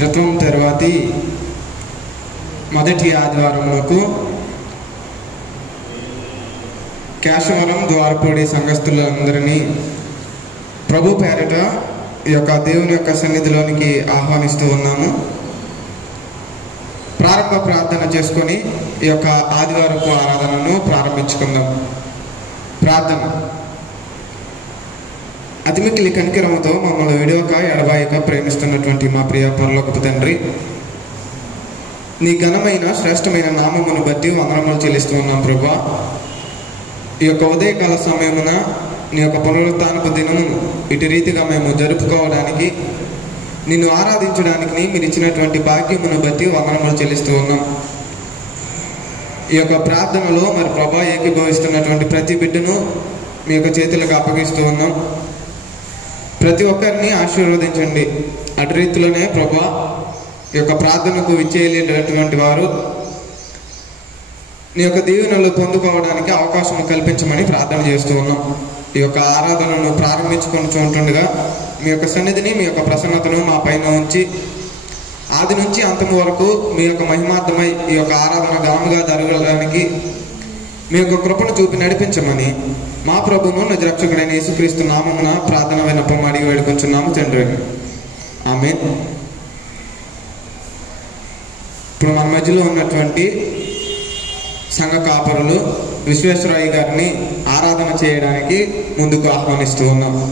క్రితం తర్వాతి మొదటి ఆదివారములకు కేశవరం ద్వారపూడి సంఘస్థులందరినీ ప్రభు పేరిట ఈ యొక్క దేవుని యొక్క సన్నిధిలోనికి ఆహ్వానిస్తూ ఉన్నాము. ప్రారంభ ప్రార్థన చేసుకొని ఈ యొక్క ఆదివారపు ఆరాధనను ప్రారంభించుకుందాం. ప్రార్థన. అతిమిక్కిలి కనికరముతో మమ్మల్ని విడువక ఎడబాయక ప్రేమిస్తున్నటువంటి మా ప్రియ పరలోకపు తండ్రి, నీ ఘనమైన శ్రేష్టమైన నామమును బట్టి వందనములు చెల్లిస్తూ ఉన్నాం ప్రభువా. ఈ యొక్క ఉదయకాల సమయమున నీ యొక్క పునరుత్థానపు దినమును ఇటు రీతిగా మేము జరుపుకోవడానికి, నిన్ను ఆరాధించడానికి మీరు ఇచ్చినటువంటి భాగ్యమును బట్టి వందనములు చెల్లిస్తూ ఉన్నాం. ఈ యొక్క ప్రార్థనలో మరి ప్రభా ఏకీభవిస్తున్నటువంటి ప్రతి బిడ్డను మీ యొక్క చేతులకు అప్పగిస్తూ ఉన్నాం. ప్రతి ఒక్కరిని ఆశీర్వదించండి. అటు రీతిలోనే ప్రభా ఈ యొక్క ప్రార్థనకు విచ్చేయలేనటువంటి వారు నీ యొక్క దీవెనలు పొందుకోవడానికి అవకాశం కల్పించమని ప్రార్థన చేస్తూ ఉన్నాం. ఈ యొక్క ఆరాధనను ప్రారంభించుకొని చూంటుండగా మీ యొక్క సన్నిధిని, మీ యొక్క ప్రసన్నతను మా పైన ఉంచి ఆది నుంచి అంతం వరకు మీ యొక్క మహిమార్థమై ఈ యొక్క ఆరాధన ఘనముగా జరగడానికి మీ యొక్క కృపను చూపి నడిపించమని మా ప్రభువును నిజ రక్షకుడైన యేసుక్రీస్తు నామమున ప్రార్థన విన్నపం అడిగి వేడుకొంచున్నాము తండ్రి. ఆమేన్. ఇప్పుడు మన మధ్యలో ఉన్నటువంటి సంఘ కాపరులు విశ్వేశ్వరయ్య గారిని ఆరాధన చేయడానికి ముందుకు ఆహ్వానిస్తూ ఉన్నాము.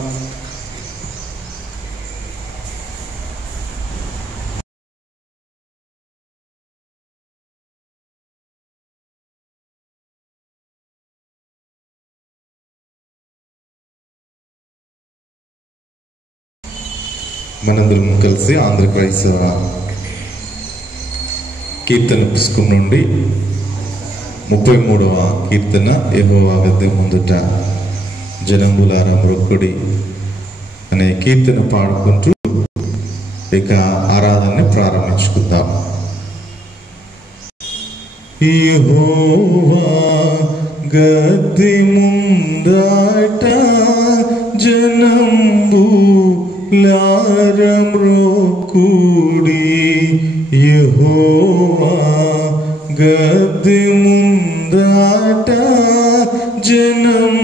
మనందరం కలిసి ఆంధ్ర క్రైస్తవ కీర్తన పుస్తకం నుండి 33వ కీర్తన, యెహోవా గద్దె ముందుట జనంబులారా మ్రొక్కుడి అనే కీర్తన పాడుకుంటూ ఇక ఆరాధనని ప్రారంభించుకుందాం. యెహోవా గద్దె ముందట జనంబులారా మ్రొక్కుడి, యెహోవా గద్దె ముందట జనంబులారా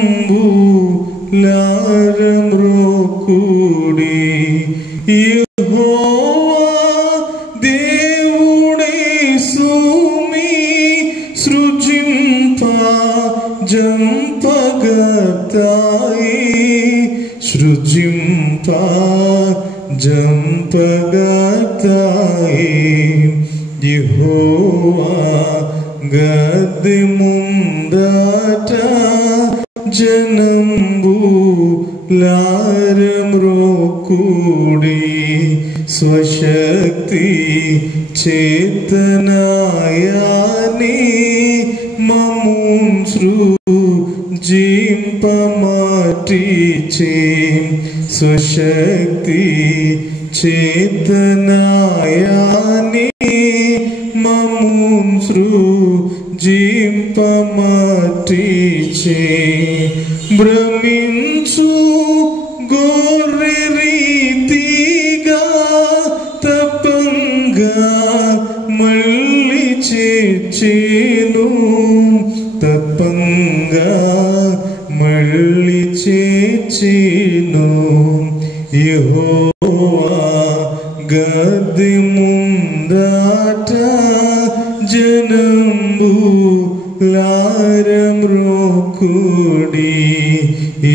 మ్రొక్కుడి, యెహోవా దేవుడే సుమి సృజింప జంపగతాయి, సృజింప జంపగతాయి, యెహోవా గద్దె ముందట జనంబులారా మ్రొక్కుడి, స్వశక్తి చేతనాయాని మమ్మున్ సృజింపమాటిచే, స్వశక్తి చేతనాయాని మమ్మున్ సృజింపమాటిచే, భ్రమించు గొర్రె రీతిగా తపంగా మళ్ళీ చేర్చెను, తపంగా మళ్ళీ చేర్చెను, యెహోవా గద్దె ముందట జనంబులారా మ్రొక్కుడి,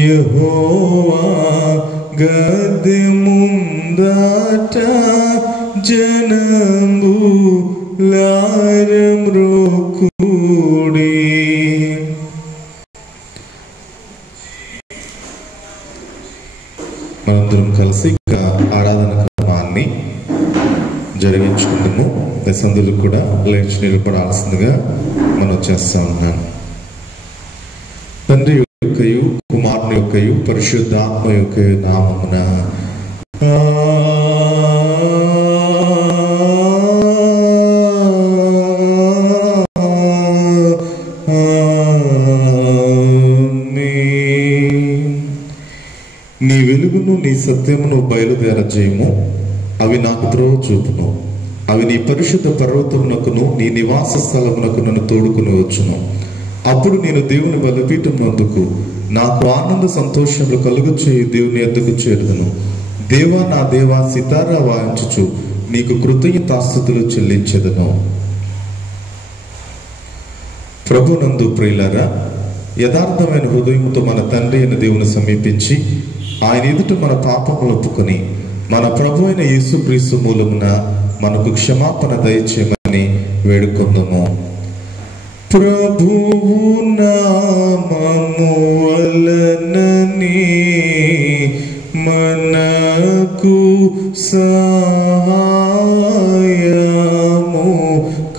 యెహోవా గద్దె ముందట జనంబులారా మ్రొక్కుడి. మనందరం కలిసి ఆరాధన క్రమాన్ని జరిగించుకుందాము. దశందులు కూడా లేచి నిలబడాల్సిందిగా మనం చేస్తా ఉన్నాను. తండ్రి యొక్కయు కుమారుని యొక్కయు పరిశుద్ధాత్మ యొక్క నామమున నీ వెలుగును నీ సత్యమును బయలుదేరజేయము. అవి నాకు త్రోవ చూపును. అవి నీ పరిశుద్ధ పర్వతమునకును నీ నివాస స్థలమునకు నన్ను తోడుకుని వచ్చును. అప్పుడు నేను దేవుని బలిపీఠం నందుకు నాకు ఆనంద సంతోషములు కలుగు చేయి దేవుని ఎద్దుకు చేరుదును. దేవా నా దేవా సితారా వాయించుచు నీకు కృతజ్ఞతాస్తుతులు చెల్లించెదను. ప్రభునందు ప్రియులారా, యథార్థమైన హృదయముతో మన తండ్రి అయిన దేవుని సమీపించి ఆయన ఎదుట మన పాపములు ఒప్పుకొని మన ప్రభు అయిన యేసుక్రీస్తు మూలమున మనకు క్షమాపణ దయచేయమని వేడుకొందుము. ప్రభువు నామము వలనని మనకు సహాయము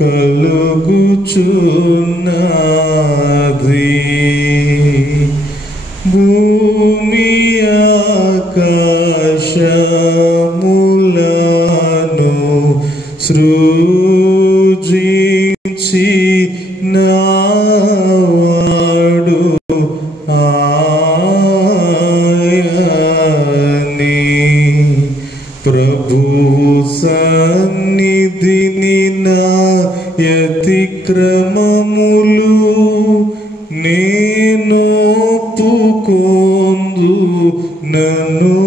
కలుగుచున్నది. భూమి ఆకాశములను సృజించి నావాడు ఆయని. ప్రభువు సన్నిధిని నా అతిక్రమములు నేను ఒప్పుకొందు ననుకుంటిని.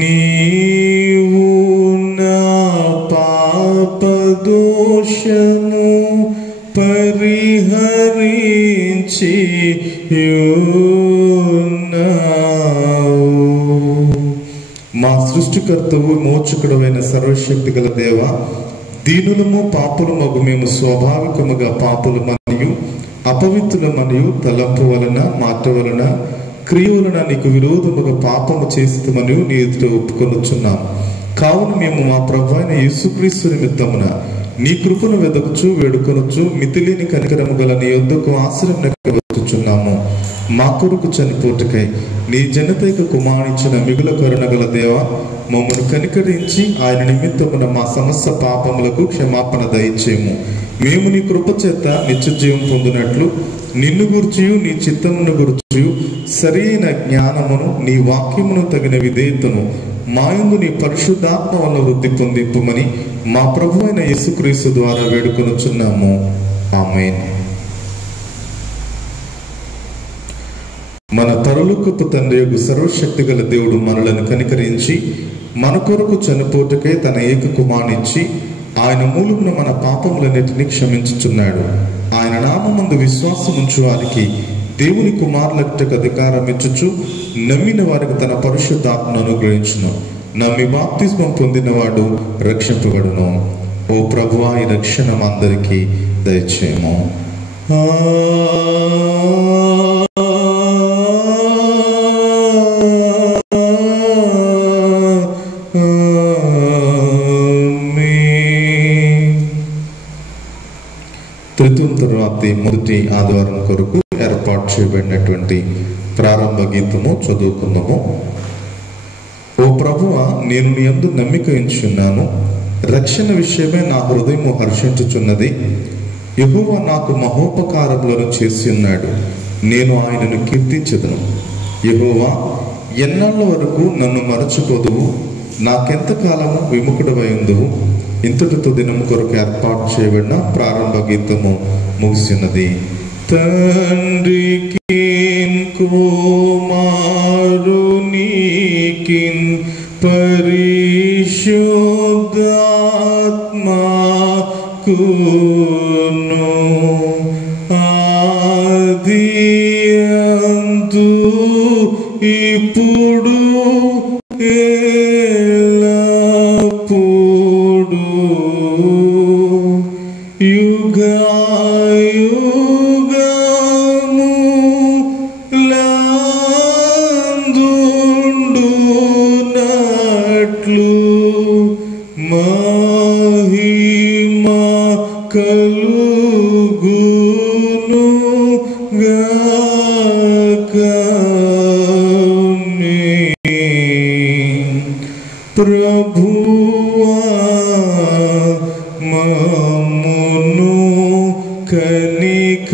నీవు నా పాపదోషము పరిహరించి మా సృష్టికర్తవు మోచకుడవైన సర్వశక్తి గల దేవ, దీనులము పాపులమగు మేము స్వాభావికముగా పాపులు మరియు అపవిత్రుల మరియు తలంపు వలన మాట వలన క్రియ వలన నీకు విరోధముగా పాపము చేస్తామని నీ ఎదుట ఒప్పుకొనుచున్నాం. కావున మేము మా ప్రభు అయిన యేసుక్రీస్తు నిమిత్తమున నీ కృపను వెదకుచు వేడుకొనుచు మితిలేని కనికరము గల నీ యొద్దకు ఆశ్రయం వచ్చుచున్నాము. మా కొరకు చనిపోటుకై నీ జనతైక కుమారించిన మిగుల కరుణ గల దేవ, మమ్మను కనికరించి ఆయన నిమిత్తమున మా సమస్త పాపములకు క్షమాపణ దయచేయము. మేము నీ కృప చేత నిత్య జీవం పొందినట్లు నిన్ను గుర్చియు నీ చిత్తమును గుర్చియు సరైన జ్ఞానమును నీ వాక్యమును తగిన విధేయతను మా యందు నీ పరిశుద్ధాత్మ వల్ల వృద్ధి పొందింపుమని మా ప్రభు అయిన యేసుక్రీస్తు ద్వారా వేడుకొనుచున్నాము. ఆమేన్. మన పరలోకపు తండ్రి యొక్క సర్వశక్తి గల దేవుడు మనలను కనికరించి మన కొరకు చనిపోటుకై తన ఏక కుమారునిచ్చి ఆయన మూలమున మన పాపములన్నిటినీ క్షమించుచున్నాడు. ఆయన నామమందు విశ్వాసం ఉంచు వారికి దేవుని కుమారులకు అధికారం ఇచ్చుచు నమ్మిన వారికి తన పరిశుద్ధాత్మను అనుగ్రహించును. నమ్మి బాప్తిస్మం పొందినవాడు రక్షింపబడును. ఓ ప్రభువా, ఈ రక్షణ అందరికీ దయచేయము. తరువాతి మొదటి ఆదివారం కొరకు ఏర్పాటు చేయబడినటువంటి ప్రారంభ గీతము చదువుకుందాము. ఓ ప్రభువా, నేను నీ యందు నమ్మిక ఉంచున్నాను. రక్షణ విషయమే నా హృదయము హర్షించుచున్నది. యెహోవా నాకు మహోపకారములను చేసి ఉన్నాడు. నేను ఆయనను కీర్తించెదను. యెహోవా, ఎన్నాళ్ళ వరకు నన్ను మరచిపోదువు? నాకెంతకాలము విముఖుడవై ఉందువు? ఇంతటితో దినం కొరకు ఏర్పాటు చేయబడిన ప్రారంభ గీతము ముగిసినది. తండ్రికి కుమారునికిన్ పరిశుద్ధాత్మకును ఆదియందు ఇప్పుడు ఎల్లప్పుడు యుగయుగములందుండునట్లు మహిమ కలుగును గాక. ప్రభువా, మమ్మును కనికరింపుము.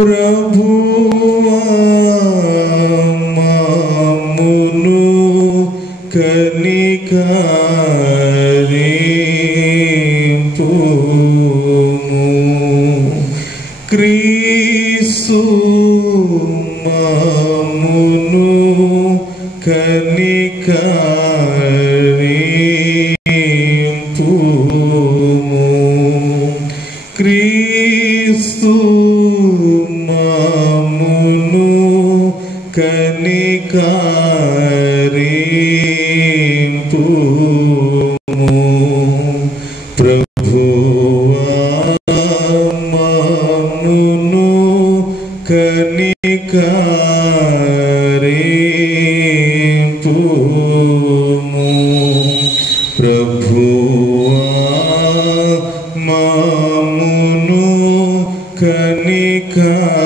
ప్రభువా మమ్మును కనికరింపుము. క్రీస్తు మమ్మును కనికరింపుము. క్రీస్తు మమ్మును కనికరింపుము. ప్రభువా మమ్మును కనికరింపుము. ప్రభువా మమ్మును కనికరింపుము.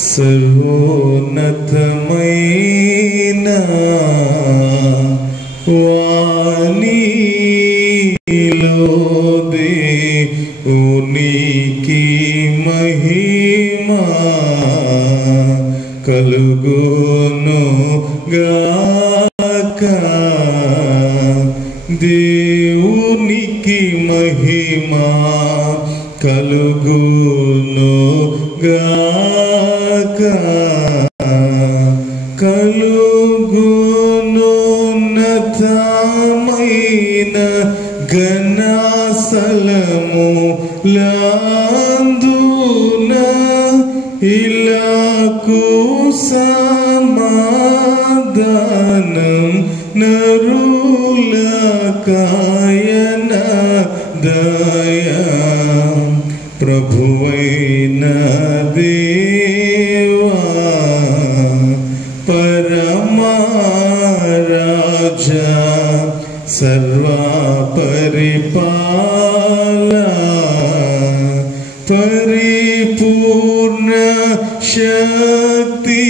సర్వోన్నతమైన వాణిలో దేవునికి మహిమా కలుగును గాక. దేవునికి మహిమా కలుగును గాక. కలుగునున్నతమైన ఘనస్థలములందున ఇలాకు సమాధానం నరులకాయన దయా. ప్రభువైన దేవా పరమరాజా సర్వపరిపాలా పరిపూర్ణ శక్తి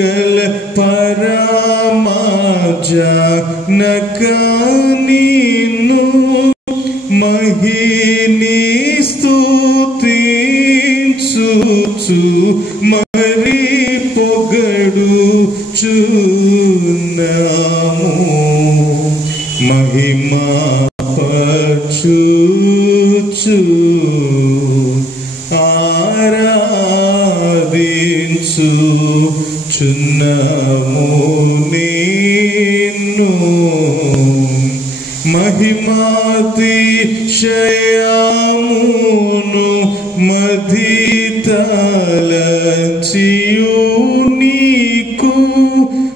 గల పరమాజనక నిన్ను మహిని స్తుతించుచు మరి పొగడుచున్నాము. మహిమా పరచుచు ఆరాధించుచున్నాము నిన్ను. మహిమాతిశయమును మధితలచియు నీకు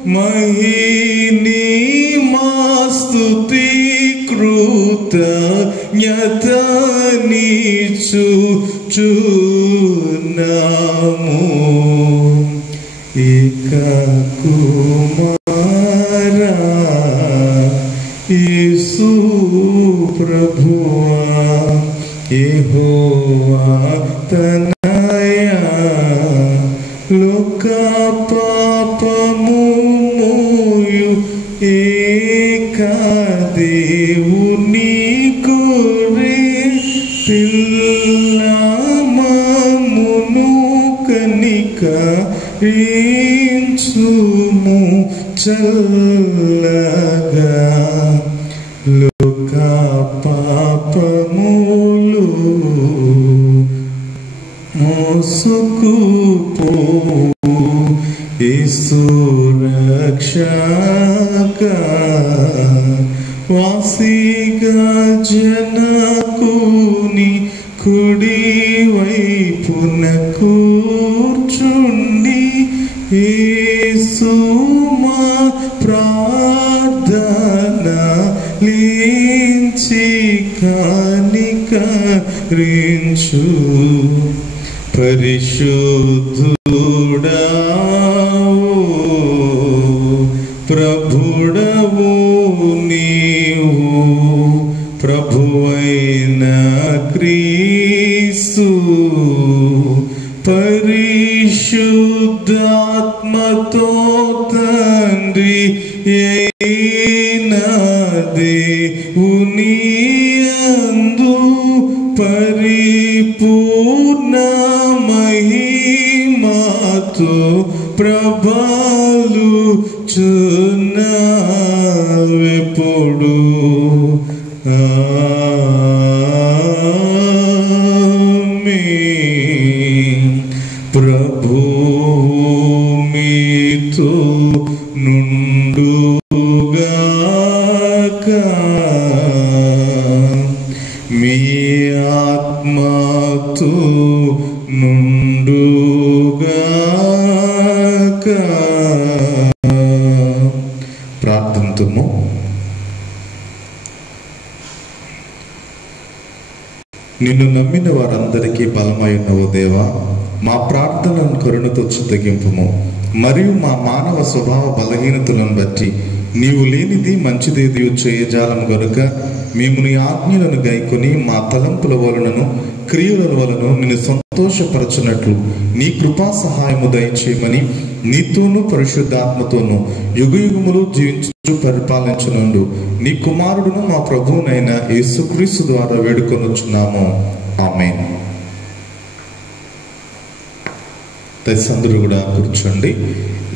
మహిని మాస్తుతి కృతజ్ఞతనిచుచున్నాము. ఏక కుమారా యేసు ప్రభువా యెహోవా తనయా లోక పాపము మోయు ఏక దేవుని కొరే పిల్లమమును కనికరించుము చల్లగా. లోక పాపములు మోసుకుపో యేసు రక్షక. వాసిగా జనకుని కుడి వైపున కూర్చుండి యేసు మా ప్రార్థన లించి కనికరించు. పరిశుద్ధుడావు ప్రభుడవు నీవు. ప్రభువైన క్రీస్తు పరిశుద్ధాత్మతో తండ్రి అయిన దేవుని యందు పరిపూర్ణ మహిమతో ప్రభాలు చున్నావెప్పుడు ప్రభు మీతో నుండుగాక మీ ఆత్మతో నుండుగాక. ప్రార్థింతుము. నిన్ను నమ్మిన వారందరికీ బలమైనవో దేవా, మా ప్రార్థనలను కరుణతో చిత్తగింపుము. మరియు మా మానవ స్వభావ బలహీనతలను బట్టి నీవు లేనిది మంచిదేది చేయజాలం గనుక మేము నీ ఆజ్ఞలను గైకొని మా తలంపుల వలనను క్రియల వలన నిన్ను సంతోషపరచునట్లు నీ కృపా సహాయము దయచేయమని నీతోనూ పరిశుద్ధాత్మతోనూ యుగయుగములు జీవించు పరిపాలించునందు నీ కుమారుడును మా ప్రభువునైన యేసుక్రీస్తు ద్వారా వేడుకొనుచున్నాము. ఆమేన్. అందరూ కూడా కూర్చోండి.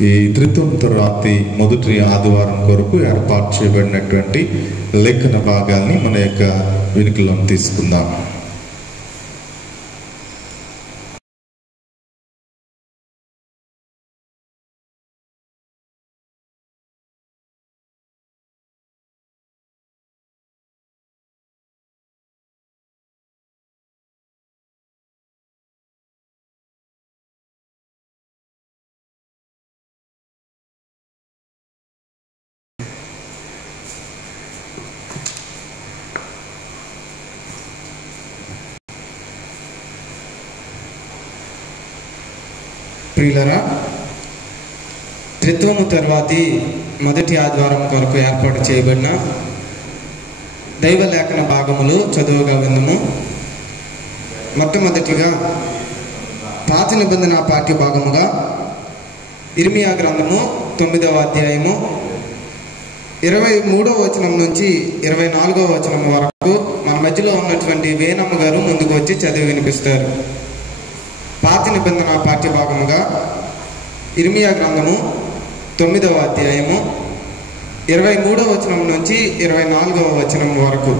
ఈ త్రిత్వం తరువాతి మొదటి ఆదివారం కొరకు ఏర్పాటు చేయబడినటువంటి లేఖన భాగాల్ని మన యొక్క వెనుకలో తీసుకుందాం. ప్రియులరా, త్రిత్వము తర్వాతి మొదటి ఆదివారం కొరకు ఏర్పాటు చేయబడిన దైవ లేఖన భాగములు చదువుగా విందుము. మొట్టమొదటిగా పాత నిబంధన పాఠ్య భాగముగా ఇర్మియా గ్రంథము 9వ అధ్యాయము 23వ వచనం నుంచి 24వ వచనం వరకు మన మధ్యలో ఉన్నటువంటి వేణమ్మ గారు ముందుకు వచ్చి చదివి వినిపిస్తారు. పాత నిబంధన పాఠ్య భాగముగా ఇర్మియా గ్రంథము 9వ అధ్యాయము 23వ వచనం నుంచి 24వ వచనం వరకు.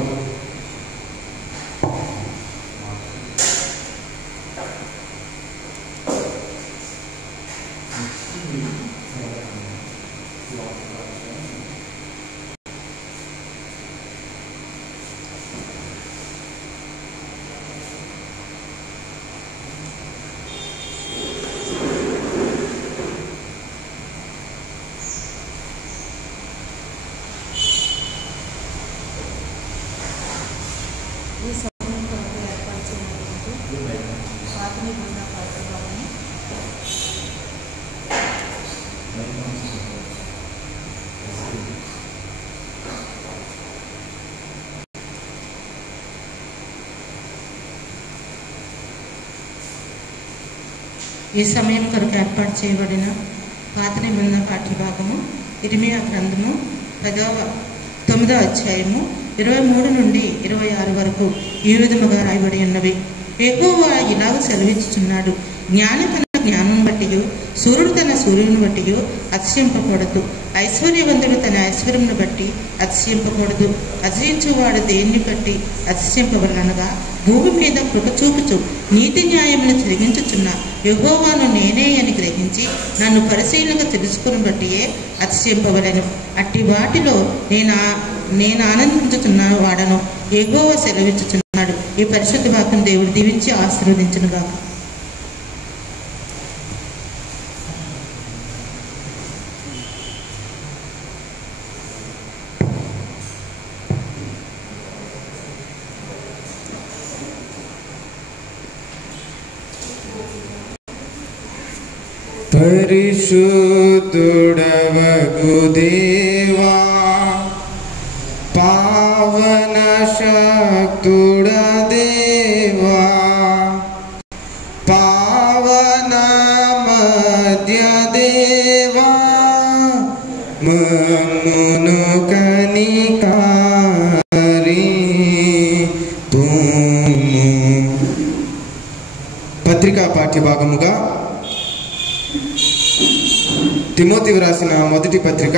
ఈ సమయం కొరకు ఏర్పాటు చేయబడిన పాత నిబంధన పాఠ్యభాగము ఇర్మియా గ్రంథము 9వ అధ్యాయము 23 నుండి 26 వరకు ఈ విధముగా రాయబడి ఉన్నవి. యెహోవా ఇలాగ సెలవిచ్చుచున్నాడు, జ్ఞాని తన జ్ఞానం బట్టియు సూర్యుడు తన సూర్యుని బట్టియు అతిశయింపకూడదు, ఐశ్వర్యవంతుడు తన ఐశ్వర్యమును బట్టి అతిశయింపకూడదు. అతిశయించువాడు దేన్ని బట్టి అతిశయింపవలనగా భూమి మీద కృప చూపుచు నీతి న్యాయమును తిరిగించుచున్న యెహోవాను నేనే అని గ్రహించి నన్ను పరిశీలనగా తెలుసుకుని బట్టియే అతిశయింపవలను. అట్టి వాటిలో నేను ఆనందించుతున్న వాడను యెహోవా సెలవిచ్చుచున్నాడు. ఈ పరిశుద్ధ వాక్యం దేవుడు దీవించి ఆశీర్వదించునుగాక. పరిశుద్ధుడవగు దేవా, పావన శక్తుడ దేవా, పావన మధ్య దేవా, మమ్మును కనికారి పత్రికా పాఠ్యభాగముగా తిమోతికి రాసిన మొదటి పత్రిక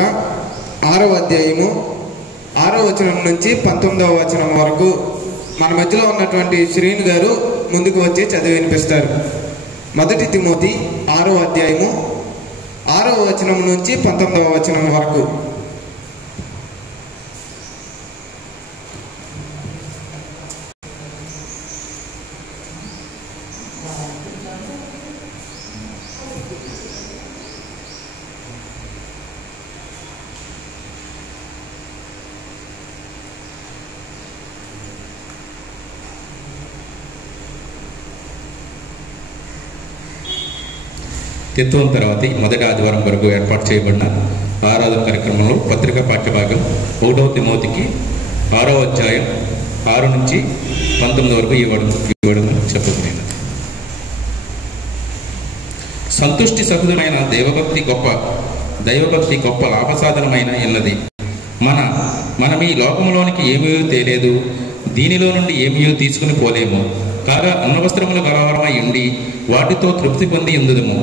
6వ అధ్యాయము 6వ వచనం నుంచి 19వ వచనం వరకు మన మధ్యలో ఉన్నటువంటి శ్రీను గారు ముందుకు వచ్చి చదివి వినిపిస్తారు. మొదటి తిమోతి 6వ అధ్యాయము 6వ వచనం నుంచి 19వ వచనం వరకు. తిత్వం తర్వాత మొదటి ఆదివారం వరకు ఏర్పాటు చేయబడిన ఆరాధన కార్యక్రమంలో పత్రికా పాఠ్యభాగం 1వ తిమోతికి 6వ అధ్యాయం 6 నుంచి 19 వరకు ఇవ్వడం చెప్పుకునేది. సంతుష్టి సహృదమైన దైవభక్తి గొప్ప లాభసాధనమైన ఎన్నది. మనం ఈ లోకంలోనికి ఏమీ తేలేదు, దీనిలో నుండి ఏమీ తీసుకుని పోలేము. కాగా అన్నవస్త్రములు గలవారమై ఉండి వాటితో తృప్తి పొంది ఉందుదము.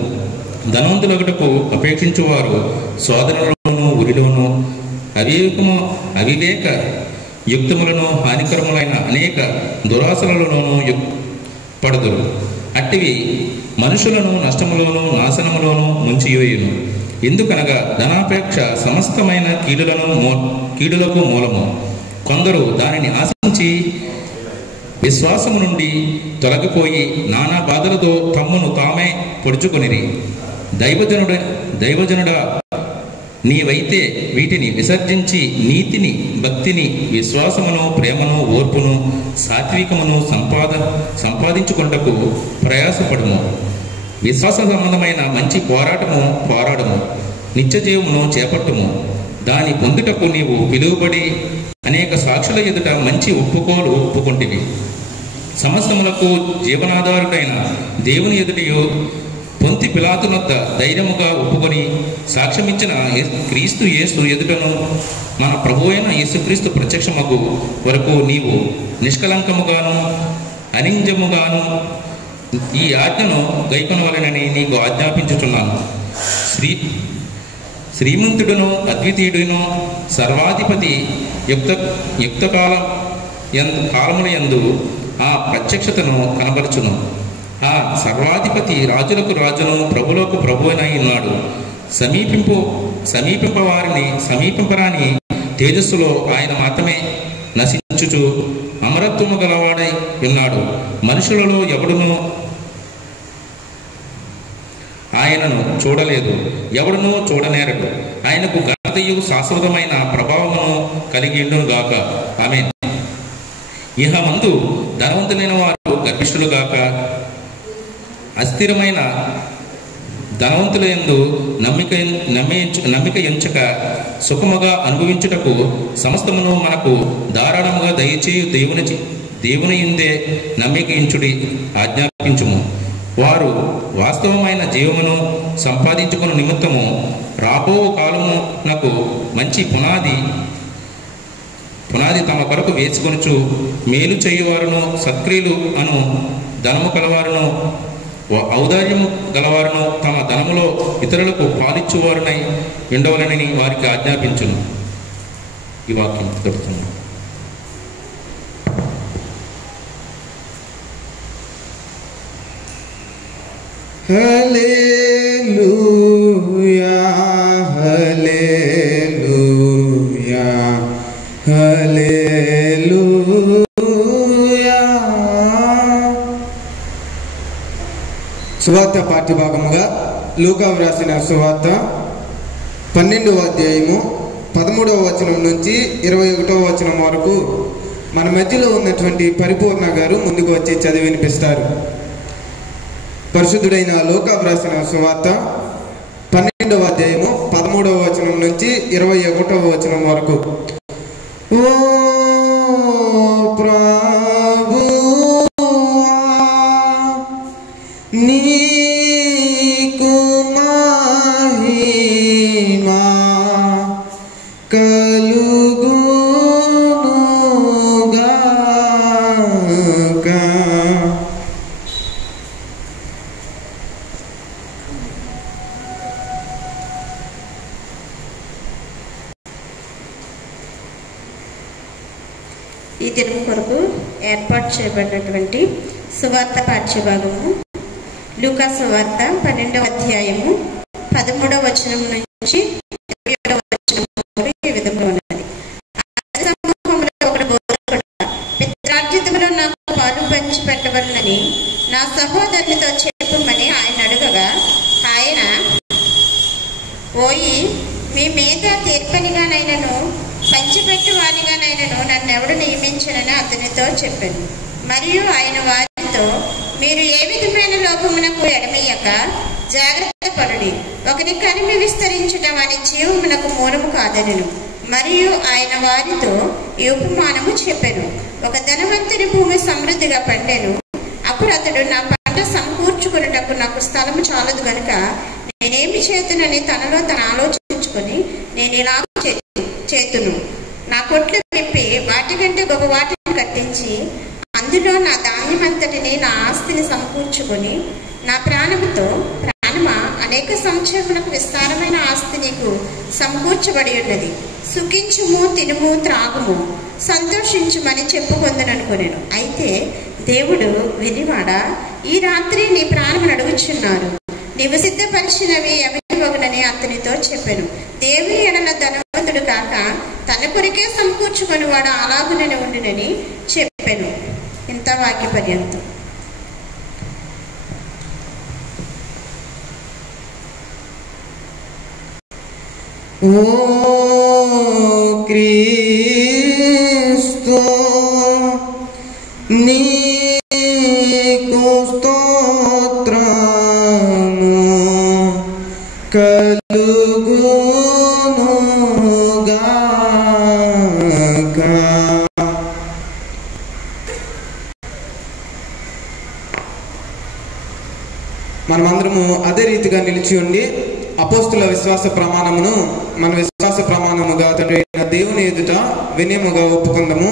ధనవంతులగుటకు అపేక్షించువారు సోదరులను ఉరిలోను అవివేక యుక్తములను హానికరములైన అనేక దురాశలలోనూ పడదురు. అట్టివి మనుషులను నష్టములోను నాశనములోను ముంచివేయును. ఎందుకనగా ధనాపేక్ష సమస్తమైన కీడులకు మూలము. కొందరు దానిని ఆశించి విశ్వాసము నుండి తొలగిపోయి నానా బాధలతో తమ్మును తామే పొడుచుకొనిరి. దైవజనుడా, నీవైతే వీటిని విసర్జించి నీతిని, భక్తిని, విశ్వాసమును, ప్రేమను, ఓర్పును, సాత్వికమును సంపాదించుకొనుటకు ప్రయాసపడుము. విశ్వాస సంబంధమైన మంచి పోరాడము. నిత్యజీవమును చేపట్టుము. దాని పొందుటకు నీవు పిలువబడి అనేక సాక్షుల ఎదుట మంచి ఒప్పుకొంటివి. సమస్తములకు జీవనాధారుడైన దేవుని ఎదుటయు పొంతి పిలాతునొద్ద ధైర్యముగా ఒప్పుకొని సాక్ష్యమిచ్చిన క్రీస్తు యేసు ఎదుటను మన ప్రభు అయిన యేసుక్రీస్తు ప్రత్యక్షమగు వరకు నీవు నిష్కలంకముగాను అనింజముగాను ఈ ఆజ్ఞను గైకొనవలెనని నీకు ఆజ్ఞాపించుచున్నాను. శ్రీమంతుడును అద్వితీయుడును సర్వాధిపతి యుక్త కాలముల యందు ఆ ప్రత్యక్షతను కనబరుచును. ఆ సర్వాధిపతి రాజులకు రాజును, ప్రభులకు ప్రభువనై ఉన్నాడు. సమీపింపరాని తేజస్సులో ఆయన మాత్రమే నశించుచు అమరత్వము గలవాడై ఉన్నాడు. మనుషులలో ఎవడును ఆయనను చూడలేదు, ఎవడునూ చూడనేరడు. ఆయనకు ఘనతయు శాశ్వతమైన ప్రభావమును కలిగి ఉండును గాక. ఆమేన్. ఇహమందు ధనవంతులైన వారు గర్విష్ఠులు గాక, అస్థిరమైన ధనవంతుల యందు నమ్మిక ఎంచక సుఖముగా అనుభవించుటకు సమస్తమును మనకు ధారాళముగా దయచేయు దేవుని యందే నమ్మిక ఎంచుడి ఆజ్ఞాపించుము. వారు వాస్తవమైన జీవమును సంపాదించుకున్న నిమిత్తము రాబో కాలమునకు మంచి పునాది తమ కొరకు వేసుకొనుచు మేలు చేయువారును, సత్క్రియలు అను ధనము కలవారును, ఔదార్యము గలవారును, తమ ధనములో ఇతరులకు పాలిచ్చువారునై ఉండవలనని వారికి ఆజ్ఞాపించును. ఈ వాక్యం దొరుకుతుంది. హల్లెలూయా, హల్లెలూయా, హల్లెలూయా. సువార్త పాఠ్యభాగముగా లూకా వ్రాసిన సువార్త 12వ అధ్యాయము 13వ వచనం నుంచి 21వ వచనం వరకు మన మధ్యలో ఉన్నటువంటి పరిపూర్ణ గారు ముందుకు వచ్చి చదివి వినిపిస్తారు. పరిశుద్ధుడైన లూకా వ్రాసిన సువార్త 12వ అధ్యాయము 13వ వచనం నుంచి 21వ వచనం వరకు. ఓ ప్రభువా, నీకు మహిమా కలుగునుగాక. ఈ దినం కొరకు ఏర్పాటు చేయబడినటువంటి సువార్త పాఠ్యభాగము లూకా సువార్త 12వ అధ్యాయము 13వ వచనం నుంచి 27వ వచనం వరకు ఈ విధంగా ఉన్నది. సమూహంలో ఒకడు బోధకుడు, పిత్రార్జితములో నాకు పాలు పంచి పెట్టవలనని నా సహోదరునితో చెప్పమని ఆయన అడగగా, ఆయన పోయి మీ మీద తీర్పనిగానైనను పంచిపెట్టు వానిగానైనను నన్నెవడు నియమించనని అతనితో చెప్పాను. మరియు ఆయన వారితో, మీరు ఏ విధమైన లోపమునకు ఎడమీయక జాగ్రత్త పడుడి. ఒకని కనిమి విస్తరించుట వాని జీవమునకు మూలము కాదనెను. మరియు ఆయన వారితో ఈ ఉపమానము చెప్పెను. ఒక ధనవంతుని భూమి సమృద్ధిగా పండెను. అప్పుడు అతడు, నా పంట సమకూర్చుకున్నటకు నాకు స్థలము చాలదు గనుక నేనేమి చేతునని తనలో తను ఆలోచించుకొని, నేను ఇలా చేతును, నా కొట్లు విప్పి వాటికంటే గొప్ప వాటిని కట్టించి అందులో నా ధాన్యమంతటిని నా ఆస్తిని సమకూర్చుకొని, నా ప్రాణముతో ప్రాణమా, అనేక సంవత్సరములకు విస్తారమైన ఆస్తి నీకు సమకూర్చబడి ఉన్నది. సుఖించుము, తినుము, త్రాగుము, సంతోషించుమని చెప్పుకొందుననుకొనెను. అయితే దేవుడు, వినివాడా, ఈ రాత్రి నీ ప్రాణమును అడుగుచున్నారు. నీవు సిద్ధపరిచినవి అవివగునని అతనితో చెప్పెను. దేవుని ఎడల ధనవంతుడు కాక తన కొరికే సమకూర్చుకొని వాడు అలాగునని ఉండునని చెప్పెను. ఇంత వాక్య పర్యంతం. ఓ క్రీస్తు నీకు స్తోత్రము కలుగునుగాక. మనమందరము అదే రీతిగా నిలిచి ఉండి అపోస్తుల విశ్వాస ప్రమాణమును మన విశ్వాస ప్రమాణముగా తండ్రి అయిన దేవుని ఎదుట వినయముగా ఒప్పుకుందాము.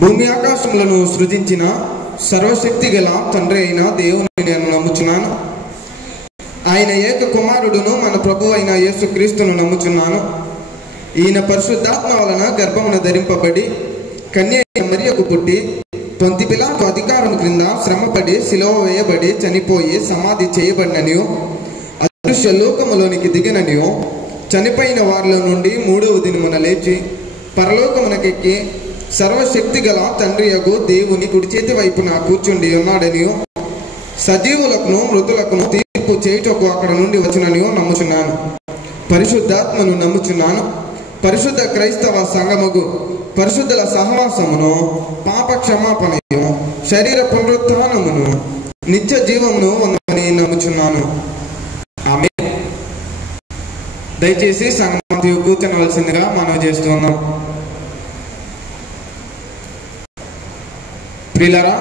భూమి ఆకాశములను సృజించిన సర్వశక్తి గల తండ్రి అయిన దేవుని నేను నమ్ముచున్నాను. ఆయన ఏక కుమారుడును మన ప్రభు అయిన యేసుక్రీస్తును నమ్ముచున్నాను. ఈయన పరిశుద్ధాత్మ వలన గర్భమును ధరింపబడి కన్య మరియకు పుట్టి పొంతి పిలాతు అధికారం క్రింద శ్రమపడి శిలువ వేయబడి చనిపోయి సమాధి చేయబడిననియో, అదృశ్య లోకములోనికి దిగిననియో, చనిపోయిన వారిలో నుండి 3వ దినమున లేచి పరలోకమునకెక్కి సర్వశక్తి గల తండ్రియగు దేవుని కుడి చేతి వైపున కూర్చుండి ఉన్నాడనియో, సజీవులకును మృతులకును తీర్పు చేయుటకు అక్కడ నుండి వచ్చిననియో నమ్ముచున్నాను. పరిశుద్ధాత్మను నమ్ముచున్నాను. పరిశుద్ధ క్రైస్తవ సంఘముగు పరిశుద్ధుల సహవాసమును, పాప క్షమాపణయు, శరీర పునరుత్థానమును, నిత్య జీవమును ఉందని నమ్ముచున్నాను. ఆమేన్. దయచేసి సంగతి కూర్చొనవలసిందిగా మనం చేస్తున్నాం. ప్రియులారా,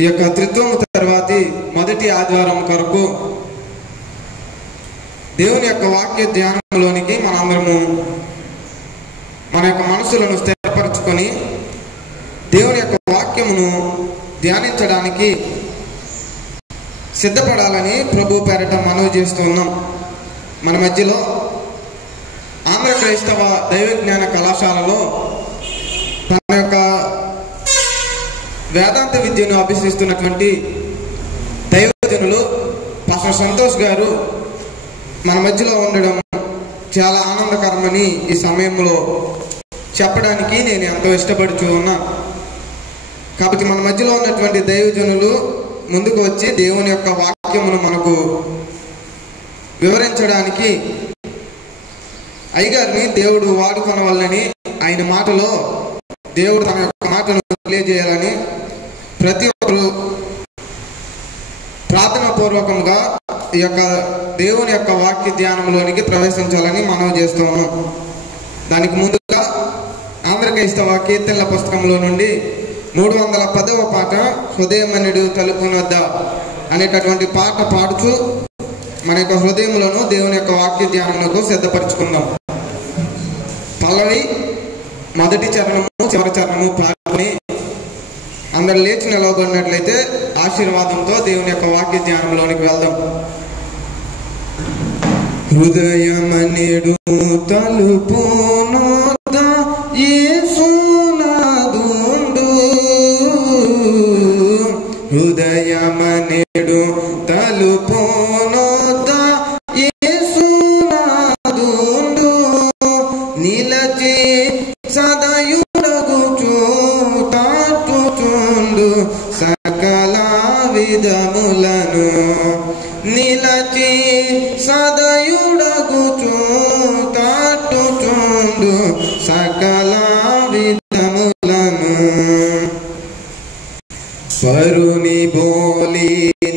ఈ యొక్క త్రిత్వము తర్వాతి మొదటి ఆదివారం కొరకు దేవుని యొక్క వాక్య ధ్యానంలోనికి మనందరము మన యొక్క మనసులను స్థిరపరచుకొని దేవుని యొక్క వాక్యమును ధ్యానించడానికి సిద్ధపడాలని ప్రభు పేరట మనవి చేస్తూ ఉన్నాం. మన మధ్యలో ఆంధ్ర క్రైస్తవ దైవ జ్ఞాన కళాశాలలో తన యొక్క వేదాంత విద్యను అభ్యసిస్తున్నటువంటి దైవజనులు పాస్టర్ సంతోష్ గారు మన మధ్యలో ఉండడం చాలా ఆనందకరమని ఈ సమయంలో చెప్పడానికి నేను ఎంతో ఇష్టపడుతూ ఉన్నా. కాబట్టి మన మధ్యలో ఉన్నటువంటి దైవజనులు ముందుకు వచ్చి దేవుని యొక్క వాక్యమును మనకు వివరించడానికి అయ్యగారిని దేవుడు వాడుకొనవల్లని, ఆయన మాటలో దేవుడు తన యొక్క మాటను తెలియజేయాలని ప్రతి ఒక్కరు ప్రార్థనా పూర్వకంగా ఈ యొక్క దేవుని యొక్క వాక్య ధ్యానంలోనికి ప్రవేశించాలని మనం చేస్తూ ఉన్నాం. దానికి ముందుగా ఆంధ్ర క్రైస్తవ కీర్తనల పుస్తకంలో నుండి 310వ పాట హృదయమనుడు తలుపునొద్ద అనేటటువంటి పాట పాడుతూ మన యొక్క హృదయంలోనూ దేవుని యొక్క వాక్య ధ్యానంలో సిద్ధపరచుకుందాం. పల్లవి మొదటి చరణము చివరి చరణము పాడుకొని అందరు లేచి నిలవబడినట్లయితే ఆశీర్వాదంతో దేవుని యొక్క వాక్య ధ్యానంలోనికి వెళ్దాం. హృదయమనుడు తలుపునొద్ద నేడు తలుపునొద్ద యేసునాథుండు నిలచి సదయుడగుచు తాటుచుండు సకల విధములను నిలచి సదయుడగుచు తాటుచుండు సకల విధములను పరుని బోలి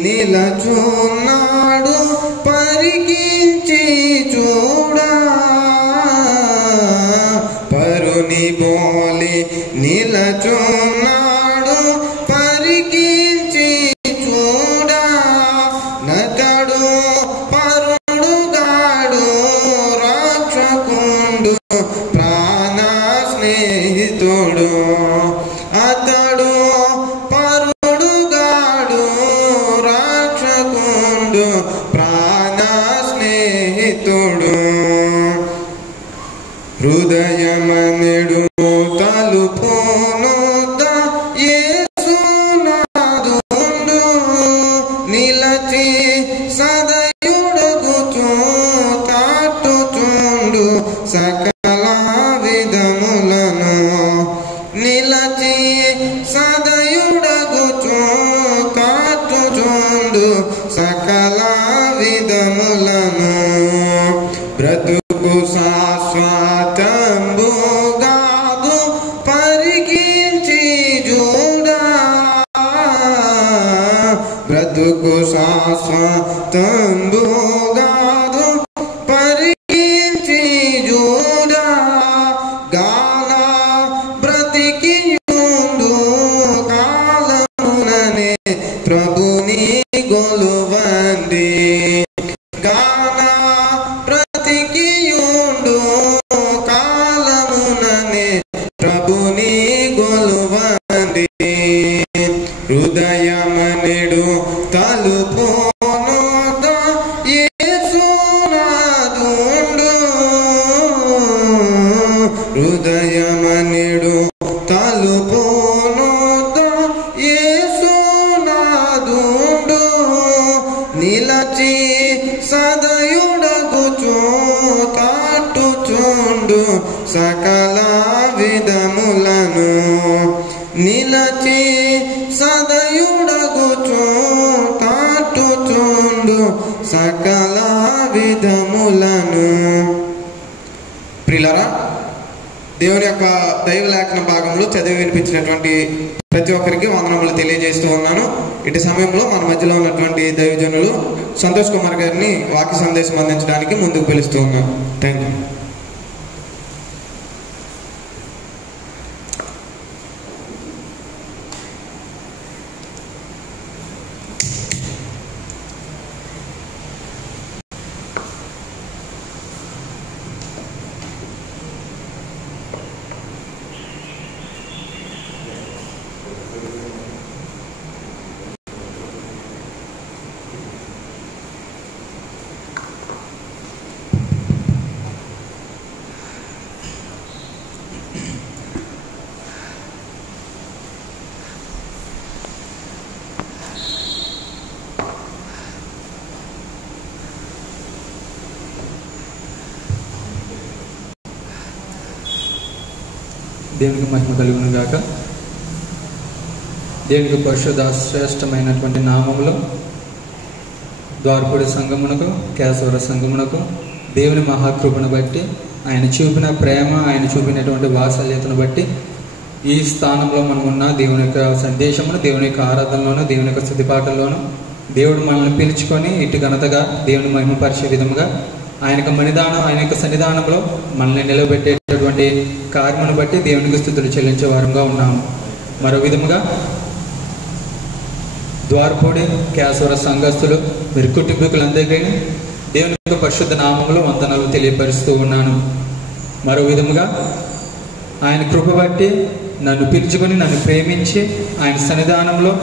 నిలచున్నాడు పరికించి చూడా పరుని బోలి నిలచున్నాడు పరికించి చూడా నతడు పరుడుగాడు రక్షకుండు ప్రాణ స్నేహితుడు అతడు పరుడుగాడు రక్షకుండు ప్రాణ స్నేహితుడు హృదయమనెడు తలుపునొద్ద యేసునాథుండు నిలచి సదయుడగుచు తాటుచుండు సకల విధములను నిలచి సదయుడగుచు తాటుచుండు సకల విధములను బ్రతుకు శాశ్వతంబుగాదు పరికించి చూడా బ్రతుకు శాశ్వతంబుగాదు పరికించి చూడా గాన బ్రతికియుండు కాలముననే ప్రభుని గొలువండి గాన బ్రతికియుండు కాలముననే ప్రభుని గొలువండి హృదయమనెడు తలుపునొద్ద యేసునాథుండు హృదయమనెడు తలుపునొద్ద యేసునాథుండు నిలచి సదయుడగుచు తాటుచుండు సకల విధములను నిలచి సదయుడగుచు తాటుచుండు సకల విధములను. ప్రియులారా, దేవుని యొక్క దైవ లేఖన భాగంలో చదివి వినిపించినటువంటి ప్రతి ఒక్కరికి వందనములు తెలియజేస్తూ ఉన్నాను. ఇటు సమయంలో మన మధ్యలో ఉన్నటువంటి దైవజనులు సంతోష్ కుమార్ గారిని వాక్య సందేశం అందించడానికి ముందుకు పిలుస్తూ ఉన్నాను. Thank you. దేవునికి మహిమ కలుగును గాక. దేవునికి పరిశుద్ధ శ్రేష్టమైనటువంటి నామములో ద్వారపూడి సంఘమునకు, కేశవర సంఘమునకు దేవుని మహాకృపను బట్టి, ఆయన చూపిన ప్రేమ, ఆయన చూపినటువంటి వాత్సల్యతను బట్టి ఈ స్థానంలో మనం ఉన్న దేవుని యొక్క సందేశమును, దేవుని యొక్క ఆరాధనలోను, దేవుని యొక్క స్తుతిపాటల్లోను దేవుడు మనల్ని పిలుచుకొని ఇటు ఘనతగా దేవుని మహిమపరిచే విధముగా ఆయన యొక్క సన్నిధానంలో మనల్ని నిలబెట్టేటటువంటి కార్యమును బట్టి దేవునికి స్తుతులు చెల్లించే వారంగా ఉన్నాము. మరో విధముగా ద్వారపూడి కేశవర సంఘస్థులు, మీరు కుటుంబీకులందరికీ దేవుని యొక్క పరిశుద్ధ నామములో వందనాలు తెలియపరుస్తూ ఉన్నాను. మరో విధముగా ఆయన కృప బట్టి నన్ను పిలుచుకొని, నన్ను ప్రేమించి ఆయన సన్నిధానంలో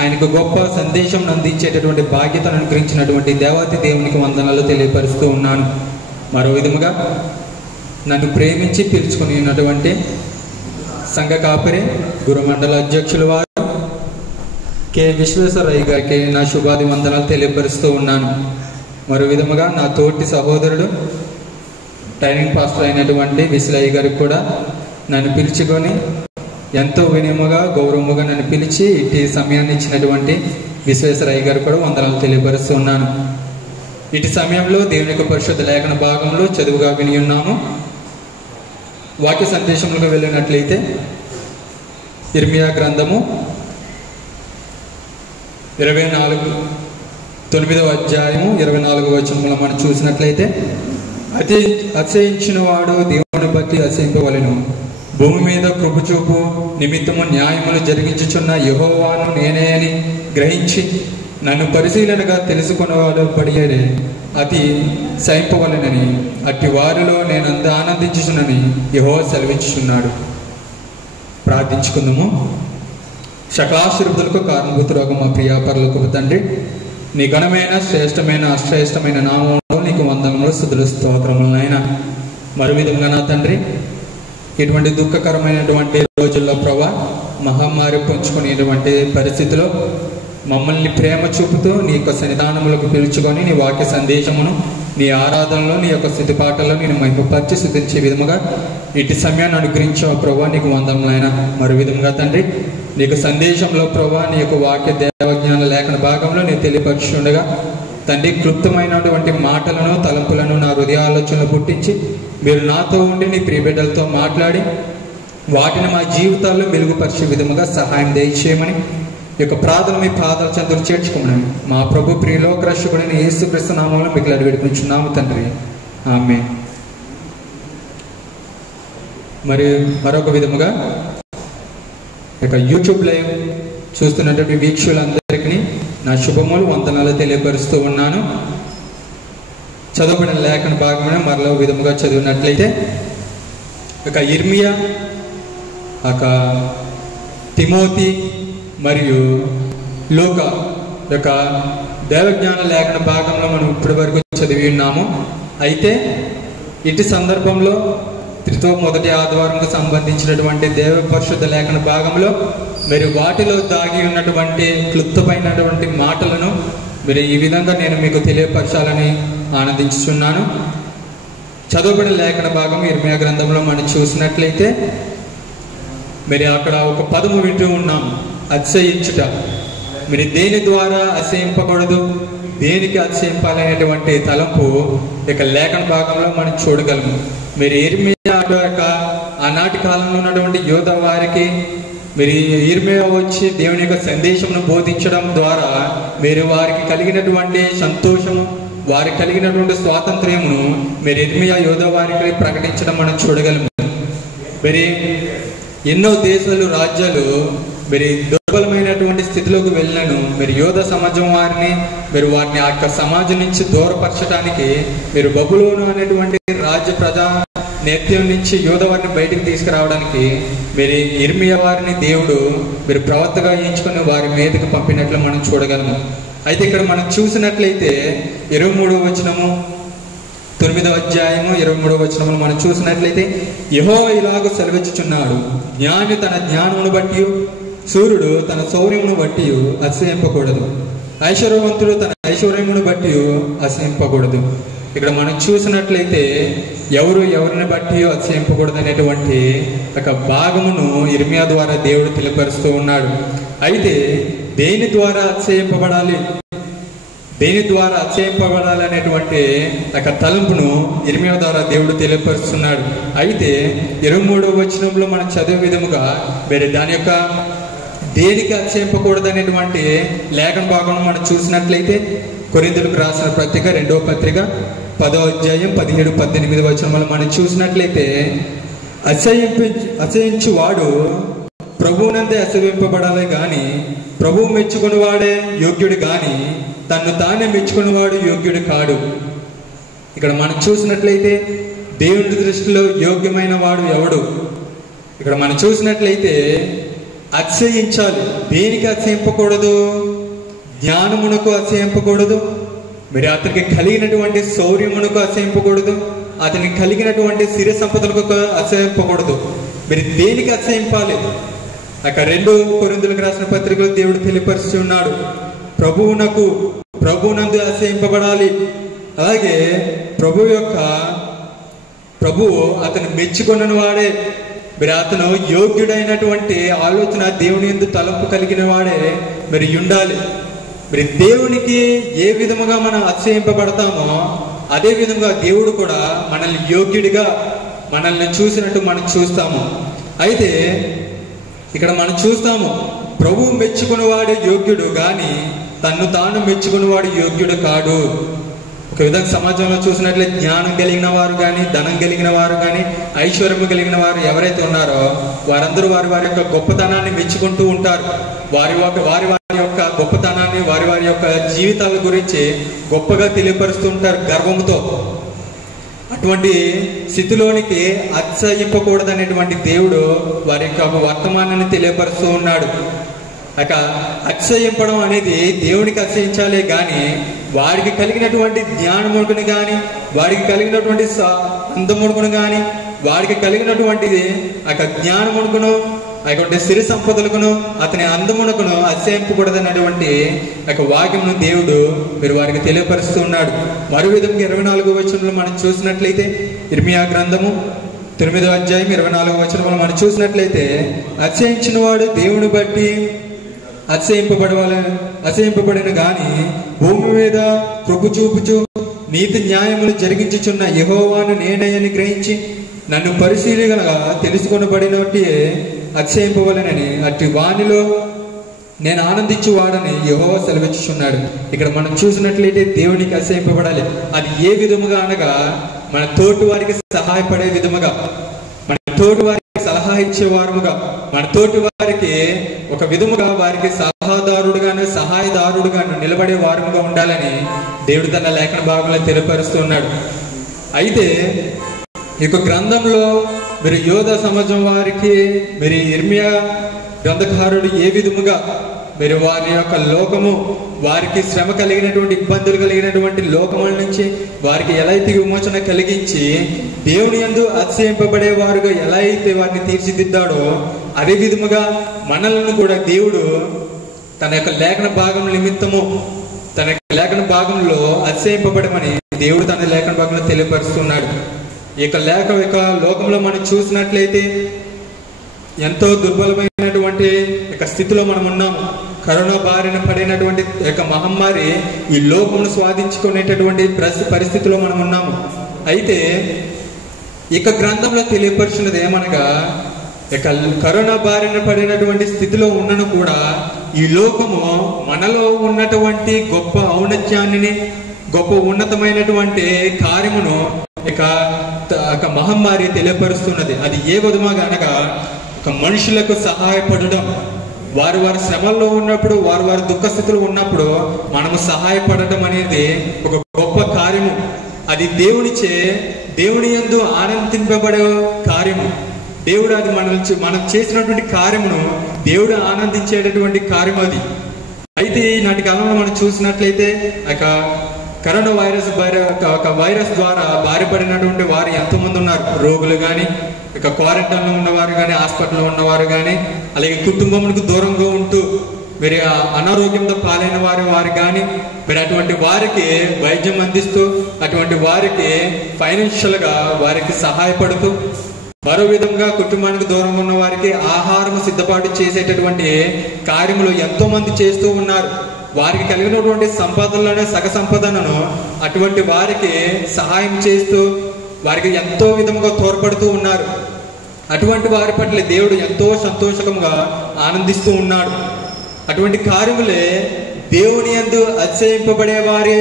ఆయనకు గొప్ప సందేశం అందించేటటువంటి బాధ్యతను అనుగ్రహించినటువంటి దేవాతి దేవునికి వందనాలు తెలియపరుస్తూ ఉన్నాను. మరో విధముగా నన్ను ప్రేమించి పిలుచుకుని ఉన్నటువంటి సంఘ కాపరి గురుమండల అధ్యక్షుల వారు, కె విశ్వేశ్వరయ్య గారికి నా శుభాభివందనాలు తెలియపరుస్తూ ఉన్నాను. మరో విధముగా నా తోటి సహోదరుడు ట్రైనింగ్ పాస్టర్ అయినటువంటి విశ్వయ్య గారికి కూడా నన్ను పిలుచుకొని ఎంతో వినయముగా గౌరవముగా నన్ను పిలిచి ఇటు సమయాన్ని ఇచ్చినటువంటి విశ్వేశ్వరయ్య గారు కూడా వందనాలు తెలియపరుస్తూ ఉన్నాను. ఇటు సమయంలో దేవుని యొక్క పరిశుద్ధ లేఖన భాగంలో చదువుగా విని ఉన్నాము. వాక్య సందేశములకు వెళ్ళినట్లయితే ఇర్మియా గ్రంథము 9వ అధ్యాయము 24వ వచనంలో మనం చూసినట్లయితే, అతిశయించిన వాడు దేవుని బట్టి అతిశయింపవలెను. భూమి మీద కృప చూపు నిమిత్తము న్యాయములు జరిగించుచున్న యెహోవాను నేనే అని గ్రహించి నన్ను పరిశీలనగా తెలుసుకున్నవాడు పడియడే అతి సహింపవలెనని అట్టి వారిలో నేను అంత ఆనందించుచునని యెహోవా సెలవించుచున్నాడు. ప్రార్థించుకుందాము. సకలాశీర్వాదాలకు కారణభూతురాగు మా ప్రియ పరలోకపు తండ్రి, నీ ఘనమైన శ్రేష్టమైన అశ్రేష్టమైన నామంలో నీకు వందనములు స్తుతులు స్తోత్రములు నాయన. మరో విధంగా నా తండ్రి, ఇటువంటి దుఃఖకరమైనటువంటి రోజుల్లో ప్రభా మహమ్మారి పంచుకునేటువంటి పరిస్థితిలో మమ్మల్ని ప్రేమ చూపుతూ నీ యొక్క సన్నిధానములకు పిలుచుకొని నీ వాక్య సందేశమును నీ ఆరాధనలో నీ యొక్క స్థితిపాటల్లో నేను మహిమపరిచి స్తుతించే విధముగా ఇటు సమయాన్ని అనుగ్రహించావు ప్రభా, నీకు వందములైన. మరో విధంగా తండ్రి, నీకు సందేశంలో ప్రభా నీ యొక్క వాక్య దేవజ్ఞాన లేఖన భాగంలో నేను తెలియపరుచుండగా తండ్రి, క్లుప్తమైనటువంటి మాటలను తలంపులను నా హృదయ ఆలోచనలు పుట్టించి మీరు నాతో ఉండి నీ ప్రియబిడ్డలతో మాట్లాడి వాటిని మా జీవితాల్లో మెరుగుపరిచే విధముగా సహాయం దయచేయమని ఈ యొక్క ప్రార్థన మీ పాదాల చెంతలు చేర్చుకోమని మా ప్రభు ప్రియలోక రక్షకుడైన యేసుక్రీస్తు నామములో మీకు అడిగిపెట్టుకుంటున్నాము తండ్రి, ఆమేన్. మరి మరొక విధముగా ఇక యూట్యూబ్ లైవ్ చూస్తున్నటువంటి వీక్షకులందరికీ నా శుభములు వందనాలు తెలియపరుస్తూ ఉన్నాను. చదవబడిన లేఖన భాగమైన మరో విధముగా చదివినట్లయితే ఇక ఇర్మియా, ఒక తిమోతి మరియు లూకా యొక్క దేవజ్ఞాన లేఖన భాగంలో మనం ఇప్పటి వరకు చదివి ఉన్నాము. అయితే ఇటు సందర్భంలో మొదటి ఆదివారంకు సంబంధించినటువంటి దేవ పరిశుద్ధ లేఖన భాగంలో మరి వాటిలో దాగి ఉన్నటువంటి క్లుప్తమైనటువంటి మాటలను మరి ఈ విధంగా నేను మీకు తెలియపరచాలని ఆనందించుచున్నాను. చదవబడిన లేఖన భాగం ఇర్మియా గ్రంథంలో మనం చూసినట్లయితే మరి అక్కడ ఒక పదము వింటూ ఉన్నాం, అతిశయించుట. మరి దేని ద్వారా అతిశయింపకూడదు, దేనికి అతిశయింపాలనేటువంటి తలంపు ఇక లేఖన భాగంలో మనం చూడగలము. మరి ఇర్మియా యొక్క ఆనాటి కాలంలో ఉన్నటువంటి యోధ వారికి మరి ఇర్మియా వచ్చి దేవుని యొక్క సందేశమును బోధించడం ద్వారా మీరు వారికి కలిగినటువంటి సంతోషము, వారికి కలిగినటువంటి స్వాతంత్ర్యమును మరి ఇర్మియా యోధ వారికి ప్రకటించడం మనం చూడగలము. మరి ఎన్నో దేశాలు రాజ్యాలు మరి దుర్బలమైనటువంటి స్థితిలోకి వెళ్ళినను మరి యోధ సమాజం వారిని ఆ యొక్క సమాజం నుంచి దూరపరచడానికి మీరు బబులోను అనేటువంటి రాజ్య ప్రజా నేత్యం నుంచి యోధ వారిని బయటికి తీసుకురావడానికి మరి ఇర్మియా వారిని దేవుడు మీరు ప్రవక్తగా ఎంచుకొని వారి మీదకి పంపినట్లు మనం చూడగలము. అయితే ఇక్కడ మనం చూసినట్లయితే 23వ వచనము 9వ అధ్యాయము 23వ వచనమును మనం చూసినట్లయితే, యెహోవా ఇలాగ సెలవిచ్చుచున్నాడు, జ్ఞాని తన జ్ఞానమును బట్టి, సూర్యుడు తన శౌర్యమును బట్టి అతిశయింపకూడదు, ఐశ్వర్యవంతుడు తన ఐశ్వర్యమును బట్టి అతిశయింపకూడదు. ఇక్కడ మనం చూసినట్లయితే ఎవరిని బట్టి అతిశయింపకూడదు అనేటువంటి ఒక భాగమును ఇర్మియా ద్వారా దేవుడు తెలియపరుస్తూ ఉన్నాడు. అయితే దేని ద్వారా అతిశయింపబడాలి, దేని ద్వారా అతిశయింపబడాలి అనేటువంటి ఒక తలంపును ఇర్మియా ద్వారా దేవుడు తెలియపరుస్తున్నాడు. అయితే 23వ వచనంలో మనం చదివే విధముగా వేరే దాని యొక్క దేనికి అతిశయింపకూడదు అనేటువంటి లేఖన భాగం మనం చూసినట్లయితే కొరింథీయులకు రాసిన పత్రిక 2వ పత్రిక 10వ అధ్యాయం 17-18 వచనాలు మనం చూసినట్లయితే, అసహించు వాడు ప్రభువునందే అసహింపబడాలి గాని ప్రభువు మెచ్చుకుని వాడే యోగ్యుడు గాని తన్ను తానే మెచ్చుకునేవాడు యోగ్యుడు కాడు. ఇక్కడ మనం చూసినట్లయితే దేవుని దృష్టిలో యోగ్యమైన వాడు ఎవడు? ఇక్కడ మనం చూసినట్లయితే అతిశయించాలి. దేనికి అతిశయింపకూడదు? జ్ఞానమునకు అతిశయింపకూడదు, మరి అతనికి కలిగినటువంటి శౌర్యమునకు అతిశయింపకూడదు, అతనికి కలిగినటువంటి సిరి సంపదలకు అతిశయింపకూడదు. మరి దేనికి అతిశయింపాలి? 2 కొరింథీయులకు రాసిన పత్రికలో దేవుడు తెలియపరుస్తూ ఉన్నాడు, ప్రభువునందు అసహ్యింపబడాలి. అలాగే ప్రభువు అతను మెచ్చుకొన్న వాడే, మరి అతను యోగ్యుడైనటువంటి ఆలోచన దేవుని యందు తలంపు కలిగిన వాడే మరి ఉండాలి. మరి దేవునికి ఏ విధముగా మనం అతిశయింపబడతామో అదే విధంగా దేవుడు కూడా మనల్ని యోగ్యుడిగా మనల్ని చూసినట్టు మనం చూస్తాము. అయితే ఇక్కడ మనం చూస్తాము, ప్రభువు మెచ్చుకున్నవాడు యోగ్యుడు గాని తన్ను తాను మెచ్చుకున్నవాడు యోగ్యుడు కాడు. ఒక విధంగా సమాజంలో చూసినట్లయితే జ్ఞానం కలిగిన వారు కానీ, ధనం కలిగిన వారు కానీ, ఐశ్వర్యము కలిగిన వారు ఎవరైతే ఉన్నారో వారందరూ వారి యొక్క గొప్పతనాన్ని మెచ్చుకుంటూ ఉంటారు. వారి యొక్క గొప్పతనాన్ని, వారి యొక్క జీవితాల గురించి గొప్పగా తెలియపరుస్తూ ఉంటారు గర్వంతో. అటువంటి స్థితిలోనికి అతిశయింపకూడదనేటువంటి దేవుడు వారి యొక్క వర్తమానాన్ని తెలియపరుస్తూ ఉన్నాడు. అతిశయింపడం అనేది దేవునికి అతిశయించాలే గాని వారికి కలిగినటువంటి జ్ఞానముడుకుని కానీ, వారికి కలిగినటువంటి అందముడుకును కానీ, వారికి కలిగినటువంటి జ్ఞానముడుకును, సిరి సంపదలకును, అతని అందమునకును అతిశయింపకూడదన్నటువంటి వాక్యమును దేవుడు మీరు వారికి తెలియపరుస్తూ ఉన్నాడు. మరో విధంగా 24వ వచనంలో మనం చూసినట్లయితే, ఇర్మియా గ్రంథము 9వ అధ్యాయం 24వ వచనంలో మనం చూసినట్లయితే, అతిశయించిన వాడు దేవుని బట్టి అతిశయింపబడిన గాని భూమి మీద కృప చూపుచు నీతి న్యాయములు జరిగించుచున్న యెహోవాను నేనని గ్రహించి నన్ను పరిశీలిగా తెలుసుకొనబడినట్టే అతిశయింపవలెనని అట్టి వానిలో నేను ఆనందించువాడని యెహోవా సెలవిచ్చుచున్నాడు. ఇక్కడ మనం చూసినట్లయితే దేవునికి అతిశయింపబడాలి. అది ఏ విధముగా అనగా మన తోటి వారికి సహాయపడే విధముగా, మన తోటి వారికి సలహా ఇచ్చేవారుగా, మన తోటి వారికి ఒక విధముగా వారికి సలహాదారుడుగాను సహాయదారుడుగాను నిలబడే వారముగా ఉండాలని దేవుడు తన లేఖన భాగంలో తెలియపరుస్తున్నాడు. అయితే ఈ గ్రంథంలో మీరు యోధ సమాజం వారికి మీరు ఇర్మియా గ్రంథకారుడు ఏ విధముగా మీరు వారి యొక్క లోకము, వారికి శ్రమ కలిగినటువంటి ఇబ్బందులు కలిగినటువంటి లోకముల నుంచి వారికి ఎలా అయితే విమోచన కలిగించి దేవుని యందు అతిశయింపబడే వారుగా ఎలా అయితే వారిని తీర్చిదిద్దాడో అదే విధముగా మనల్ని కూడా దేవుడు తన యొక్క లేఖన భాగం నిమిత్తము, తన యొక్క లేఖన భాగంలో అతిశయింపబడమని దేవుడు తన లేఖన భాగంలో తెలియపరుస్తున్నాడు. ఈ యొక్క లోకంలో మనం చూసినట్లయితే ఎంతో దుర్బలమైనటువంటి స్థితిలో మనం ఉన్నాము. కరోనా బారిన పడినటువంటి మహమ్మారి ఈ లోకమును స్వాధించుకునేటటువంటి పరిస్థితిలో మనం ఉన్నాము. అయితే గ్రంథంలో తెలియపరిచినది ఏమనగా, కరోనా బారిన పడినటువంటి స్థితిలో ఉన్నను కూడా ఈ లోకము మనలో ఉన్నటువంటి గొప్ప ఔన్నత్యాన్ని, గొప్ప ఉన్నతమైనటువంటి కార్యమును మహమ్మారి తెలియపరుస్తున్నది. అది ఏ విధముగా అనగా మనుషులకు సహాయపడడం, వారి శ్రమల్లో ఉన్నప్పుడు, వారి దుఃఖ స్థితిలో ఉన్నప్పుడు మనము సహాయపడటం అనేది ఒక గొప్ప కార్యము. అది దేవుని యందు ఆనందింపబడే కార్యము. దేవుడు అది మనం చేసినటువంటి కార్యమును దేవుడు ఆనందించేటటువంటి కార్యం అది. అయితే ఈనాటి కాలంలో మనం చూసినట్లయితే కరోనా వైరస్ ద్వారా బారిపడినటువంటి వారు ఎంతోమంది ఉన్నారు. రోగులు కానీ, క్వారంటైన్లో ఉన్నవారు కానీ, హాస్పిటల్లో ఉన్నవారు కానీ, అలాగే కుటుంబములకు దూరంగా ఉంటూ మరి అనారోగ్యంతో పాలైన వారు కానీ, మరి అటువంటి వారికి వైద్యం అందిస్తూ, అటువంటి వారికి ఫైనాన్షియల్గా వారికి సహాయపడుతూ, మరో విధంగా కుటుంబానికి దూరంగా ఉన్న వారికి ఆహారం సిద్ధపాటు చేసేటటువంటి కార్యములు ఎంతో మంది చేస్తూ ఉన్నారు. వారికి కలిగినటువంటి సంపదలోనే సగ సంపదను అటువంటి వారికి సహాయం చేస్తూ వారికి ఎంతో విధంగా తోడ్పడుతూ ఉన్నారు. అటువంటి వారి పట్ల దేవుడు ఎంతో సంతోషంగా ఆనందిస్తూ ఉన్నాడు. అటువంటి కార్యములే దేవుని యందు అతిశయింపబడే వారి